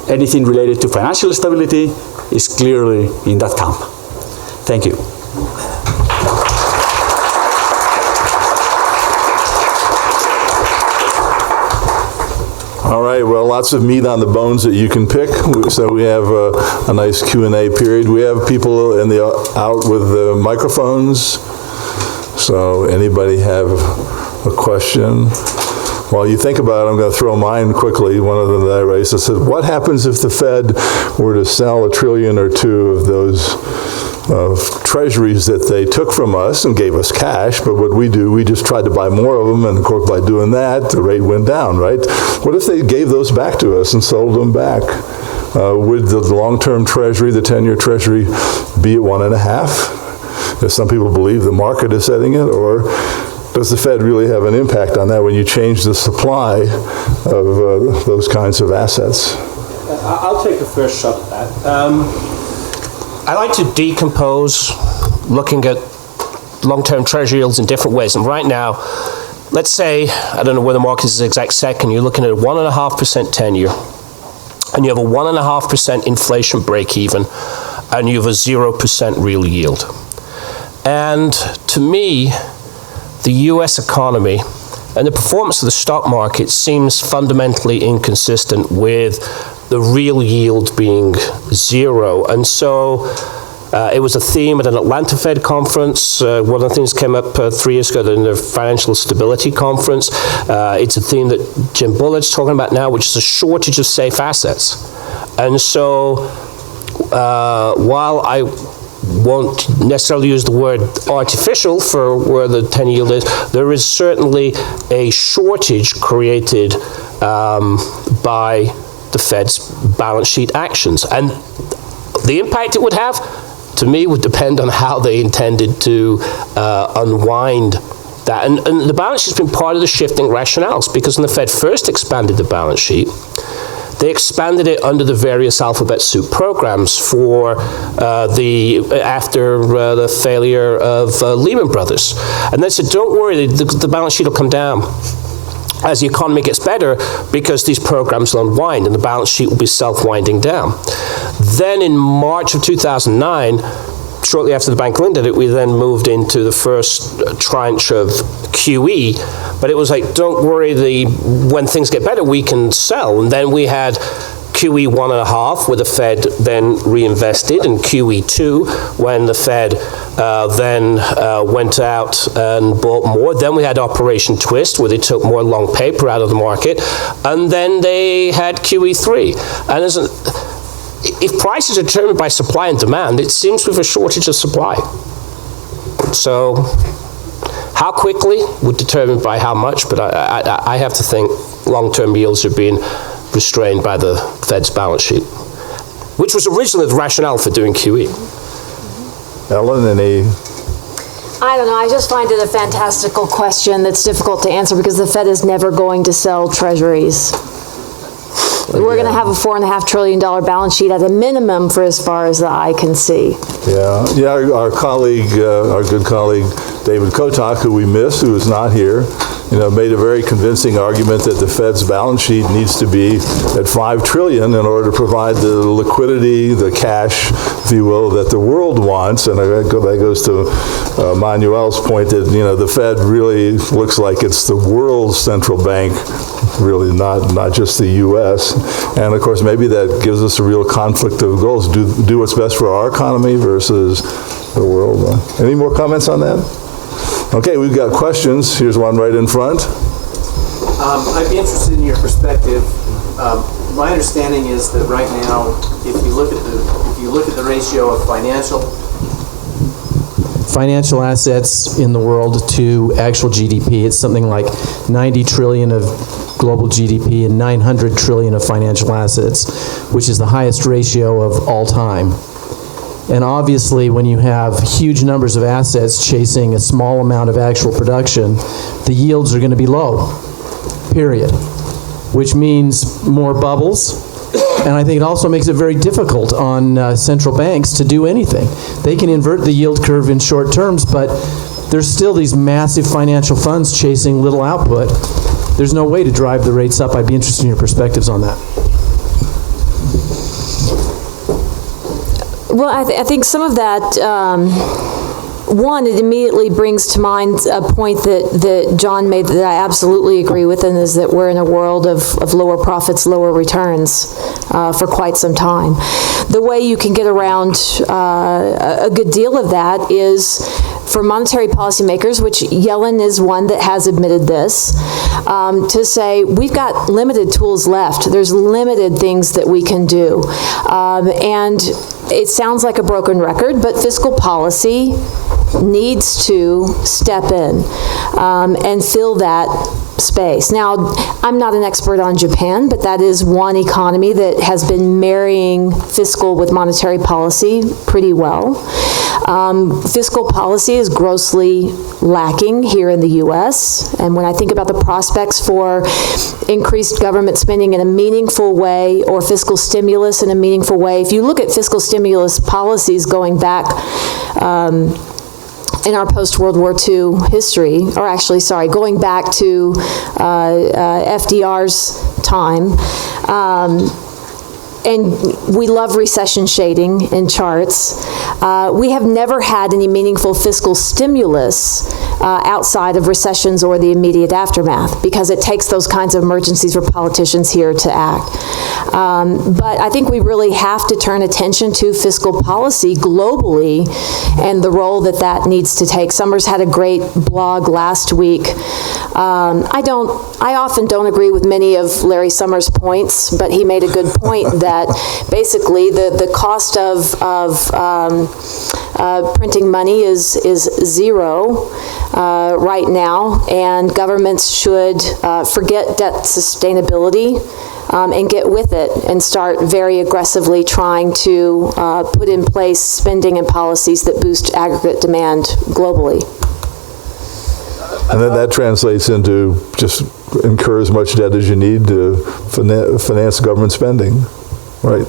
Anything related to financial stability is clearly in that camp. Thank you. All right, well, lots of meat on the bones that you can pick. So we have a nice Q&A period. We have people out with microphones. So anybody have a question? While you think about it, I'm going to throw mine quickly. One of them that I raised, I said, what happens if the Fed were to sell $1 trillion or $2 trillion of those treasuries that they took from us and gave us cash, but what we do, we just tried to buy more of them, and of course by doing that, the rate went down, right? What if they gave those back to us and sold them back? Would the long-term treasury, the 10-year treasury, be at 1.5? as some people believe the market is setting it, or does the Fed really have an impact on that when you change the supply of those kinds of assets? I'll take the first shot at that. I like to decompose looking at long-term treasury yields in different ways. And right now, let's say, I don't know where the market is the exact second, you're looking at a 1.5% 10-year, and you have a 1.5% inflation break-even, and you have a 0% real yield. And to me, the U.S. economy and the performance of the stock market seems fundamentally inconsistent with the real yield being 0. And so it was a theme at an Atlanta Fed conference. One of the things came up 3 years ago in the Financial Stability Conference. It's a theme that Jim Bullitt's talking about now, which is a shortage of safe assets. And so while I won't necessarily use the word artificial for where the 10-year yield is, there is certainly a shortage created by the Fed's balance sheet actions. And the impact it would have, to me, would depend on how they intended to unwind that. And the balance sheet's been part of the shifting rationales, because when the Fed first expanded the balance sheet, they expanded it under the various alphabet soup programs for after the failure of Lehman Brothers. And they said, don't worry, the balance sheet will come down as the economy gets better, because these programs will unwind and the balance sheet will be self-winding down. Then in March of 2009, shortly after the Bank of England did it, we then moved into the first tranche of QE. But it was like, don't worry, when things get better, we can sell. And then we had QE 1.5, where the Fed then reinvested, and QE 2, when the Fed then went out and bought more. Then we had Operation Twist, where they took more long paper out of the market. And then they had QE 3. And if prices are determined by supply and demand, it seems we have a shortage of supply. So how quickly would determine by how much, but I have to think long-term yields are being restrained by the Fed's balance sheet, which was originally the rationale for doing QE. Ellen, any? I don't know. I just find it a fantastical question that's difficult to answer, because the Fed is never going to sell treasuries. We're going to have a $4.5 trillion balance sheet at a minimum for as far as the eye can see. Yeah. Our colleague, our good colleague, David Kotak, who we miss, who is not here, made a very convincing argument that the Fed's balance sheet needs to be at $5 trillion in order to provide the liquidity, the cash, if you will, that the world wants. And that goes to Manuel's point that, the Fed really looks like it's the world's central bank, really not just the U.S. And of course, maybe that gives us a real conflict of goals. Do what's best for our economy versus the world. Any more comments on that? Okay, we've got questions. Here's one right in front. I'd be interested in your perspective. My understanding is that right now, if you look at the ratio of financial assets in the world to actual GDP, it's something like 90 trillion of global GDP and 900 trillion of financial assets, which is the highest ratio of all time. And obviously, when you have huge numbers of assets chasing a small amount of actual production, the yields are going to be low, period, which means more bubbles. And I think it also makes it very difficult on central banks to do anything. They can invert the yield curve in short terms, but there's still these massive financial funds chasing little output. There's no way to drive the rates up. I'd be interested in your perspectives on that. Well, I think some of that, one, it immediately brings to mind a point that John made that I absolutely agree with, and is that we're in a world of lower profits, lower returns for quite some time. The way you can get around a good deal of that is for monetary policymakers, which Yellen is one that has admitted this, to say we've got limited tools left. There's limited things that we can do. And it sounds like a broken record, but fiscal policy needs to step in and fill that space. Now, I'm not an expert on Japan, but that is one economy that has been marrying fiscal with monetary policy pretty well. Fiscal policy is grossly lacking here in the U.S., and when I think about the prospects for increased government spending in a meaningful way or fiscal stimulus in a meaningful way, if you look at fiscal stimulus policies going back in our post-World War II history, or actually, sorry, going back to FDR's time, and we love recession shading in charts. We have never had any meaningful fiscal stimulus outside of recessions or the immediate aftermath, because it takes those kinds of emergencies for politicians here to act. But I think we really have to turn attention to fiscal policy globally and the role that that needs to take. Summers had a great blog last week. I often don't agree with many of Larry Summers' points, but he made a good point that basically the cost of printing money is zero right now, and governments should forget debt sustainability and get with it and start very aggressively trying to put in place spending and policies that boost aggregate demand globally. And then that translates into just incur as much debt as you need to finance government spending, right?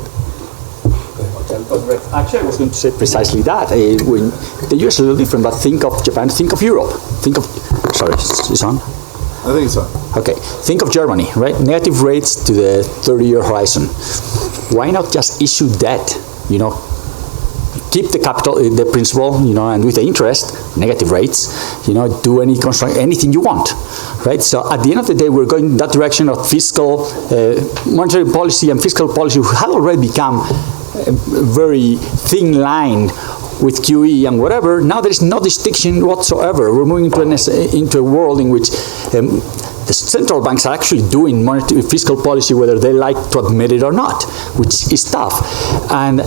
Actually, I was going to say precisely that. When the U.S. is a little different, but think of Japan, think of Europe, think of, sorry, is on? I think so. Okay, think of Germany, right? Negative rates to the 30-year horizon. Why not just issue debt, you know? Keep the capital, the principal, you know, and with the interest, negative rates, you know, do anything you want, right? So at the end of the day, we're going in that direction of fiscal, monetary policy and fiscal policy have already become a very thin line with QE and whatever. Now there is no distinction whatsoever. We're moving into a world in which the central banks are actually doing monetary fiscal policy whether they like to admit it or not, which is tough. And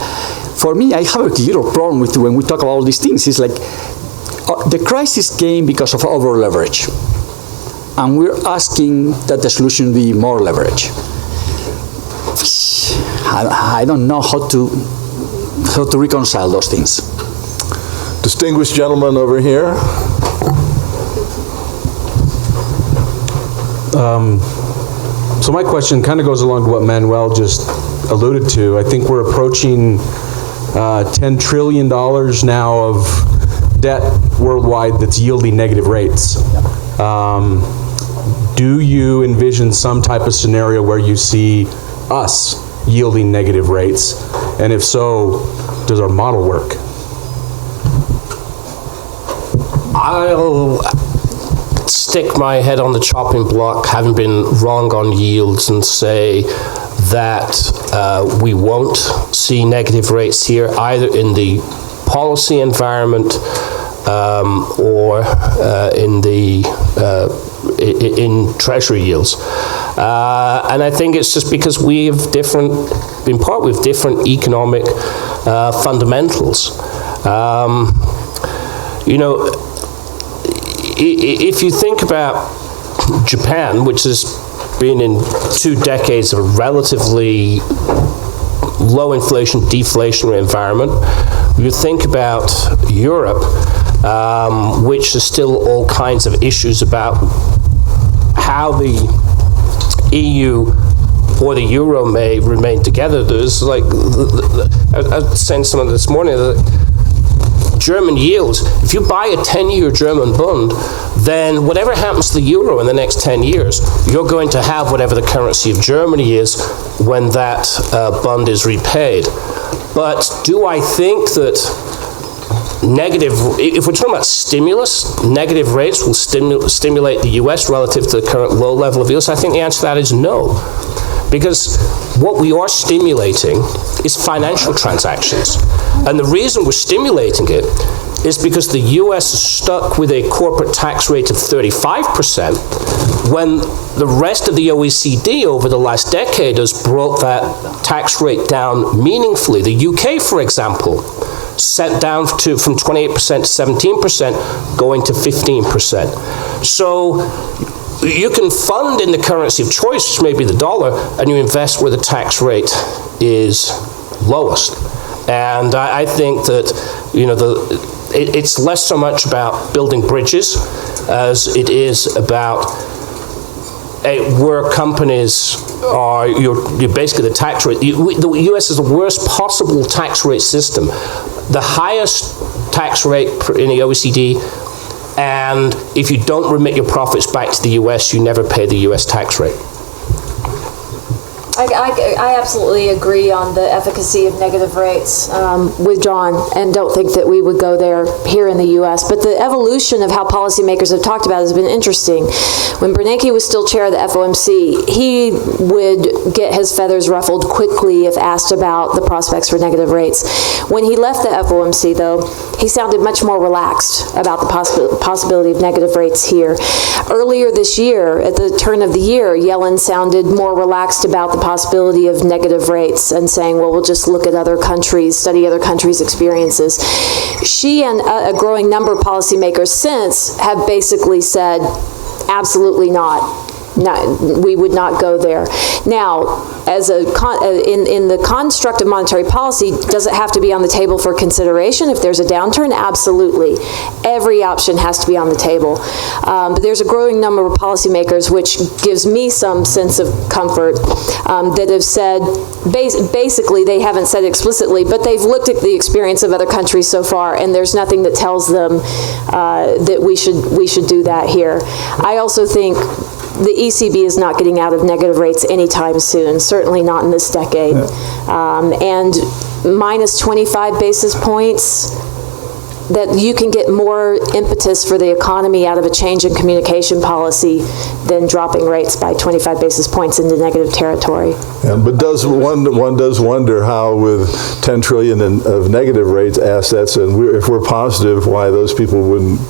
for me, I have a little problem with when we talk about all these things. It's like the crisis came because of over leverage, and we're asking that the solution be more leverage. I don't know how to reconcile those things. Distinguished gentleman over here. So my question kind of goes along to what Manuel just alluded to. I think we're approaching $10 trillion now of debt worldwide that's yielding negative rates. Do you envision some type of scenario where you see us yielding negative rates? And if so, does our model work? I'll stick my head on the chopping block, having been wrong on yields, and say that we won't see negative rates here, either in the policy environment or in treasury yields. And I think it's just because we have in part, we have different economic fundamentals. You know, if you think about Japan, which has been in 2 decades of a relatively low inflation, deflationary environment, you think about Europe, which is still all kinds of issues about how the EU or the euro may remain together. There's like, I was saying someone this morning, German yields, if you buy a 10-year German bond, then whatever happens to the euro in the next 10 years, you're going to have whatever the currency of Germany is when that bond is repaid. But do I think that if we're talking about stimulus, negative rates will stimulate the US relative to the current low level of yields? I think the answer to that is no. Because what we are stimulating is financial transactions. And the reason we're stimulating it is because the US is stuck with a corporate tax rate of 35% when the rest of the OECD over the last decade has brought that tax rate down meaningfully. The UK, for example, set down from 28% to 17%, going to 15%. So you can fund in the currency of choice, which may be the dollar, and you invest where the tax rate is lowest. And I think that, it's less so much about building bridges as it is about where companies are, you're basically the tax rate. The U.S. is the worst possible tax rate system. The highest tax rate in the OECD, and if you don't remit your profits back to the U.S., you never pay the U.S. tax rate. I absolutely agree on the efficacy of negative rates with John, and don't think that we would go there here in the U.S. But the evolution of how policymakers have talked about it has been interesting. When Bernanke was still chair of the FOMC, he would get his feathers ruffled quickly if asked about the prospects for negative rates. When he left the FOMC, though, he sounded much more relaxed about the possibility of negative rates here. Earlier this year, at the turn of the year, Yellen sounded more relaxed about the possibility of negative rates and saying, well, we'll just look at other countries, study other countries' experiences. She and a growing number of policymakers since have basically said, absolutely not. No, we would not go there. Now, as in the construct of monetary policy, does it have to be on the table for consideration if there's a downturn? Absolutely. Every option has to be on the table. But there's a growing number of policymakers, which gives me some sense of comfort, that have said, basically, they haven't said explicitly, but they've looked at the experience of other countries so far, and there's nothing that tells them that we should do that here. I also think the ECB is not getting out of negative rates anytime soon, certainly not in this decade. And minus 25 basis points, that you can get more impetus for the economy out of a change in communication policy than dropping rates by 25 basis points into negative territory. Yeah, but one does wonder how, with 10 trillion of negative rates assets, and if we're positive, why those people wouldn't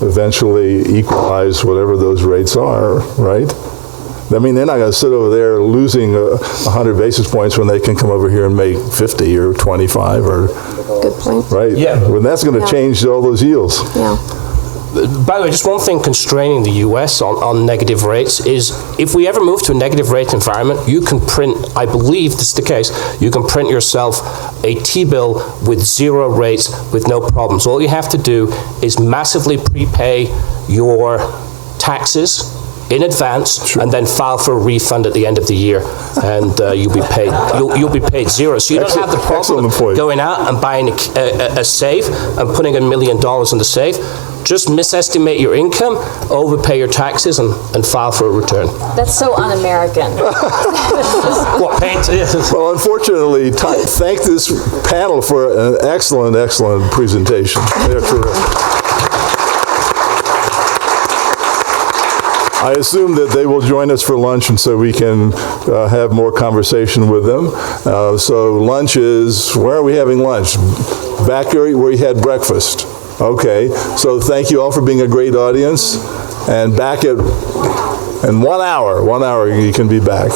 eventually equalize whatever those rates are, right? I mean, they're not going to sit over there losing 100 basis points when they can come over here and make 50 or 25 or... Good point. Right? Yeah. When that's going to change all those yields. Yeah. By the way, just one thing constraining the U.S. on negative rates is if we ever move to a negative rate environment, you can print, I believe this is the case, you can print yourself a T-bill with zero rates with no problems. All you have to do is massively prepay your taxes in advance, and then file for a refund at the end of the year, and you'll be paid. You'll be paid zero. So you don't have the problem of going out and buying a safe and putting $1 million in the safe. Just misestimate your income, overpay your taxes, and file for a return. That's so un-American. What, paint? Well, unfortunately, thank this panel for an excellent, excellent presentation. They're terrific. I assume that they will join us for lunch, and so we can have more conversation with them. So lunch is, where are we having lunch? Back where you had breakfast. Okay, so thank you all for being a great audience, and back in 1 hour you can be back.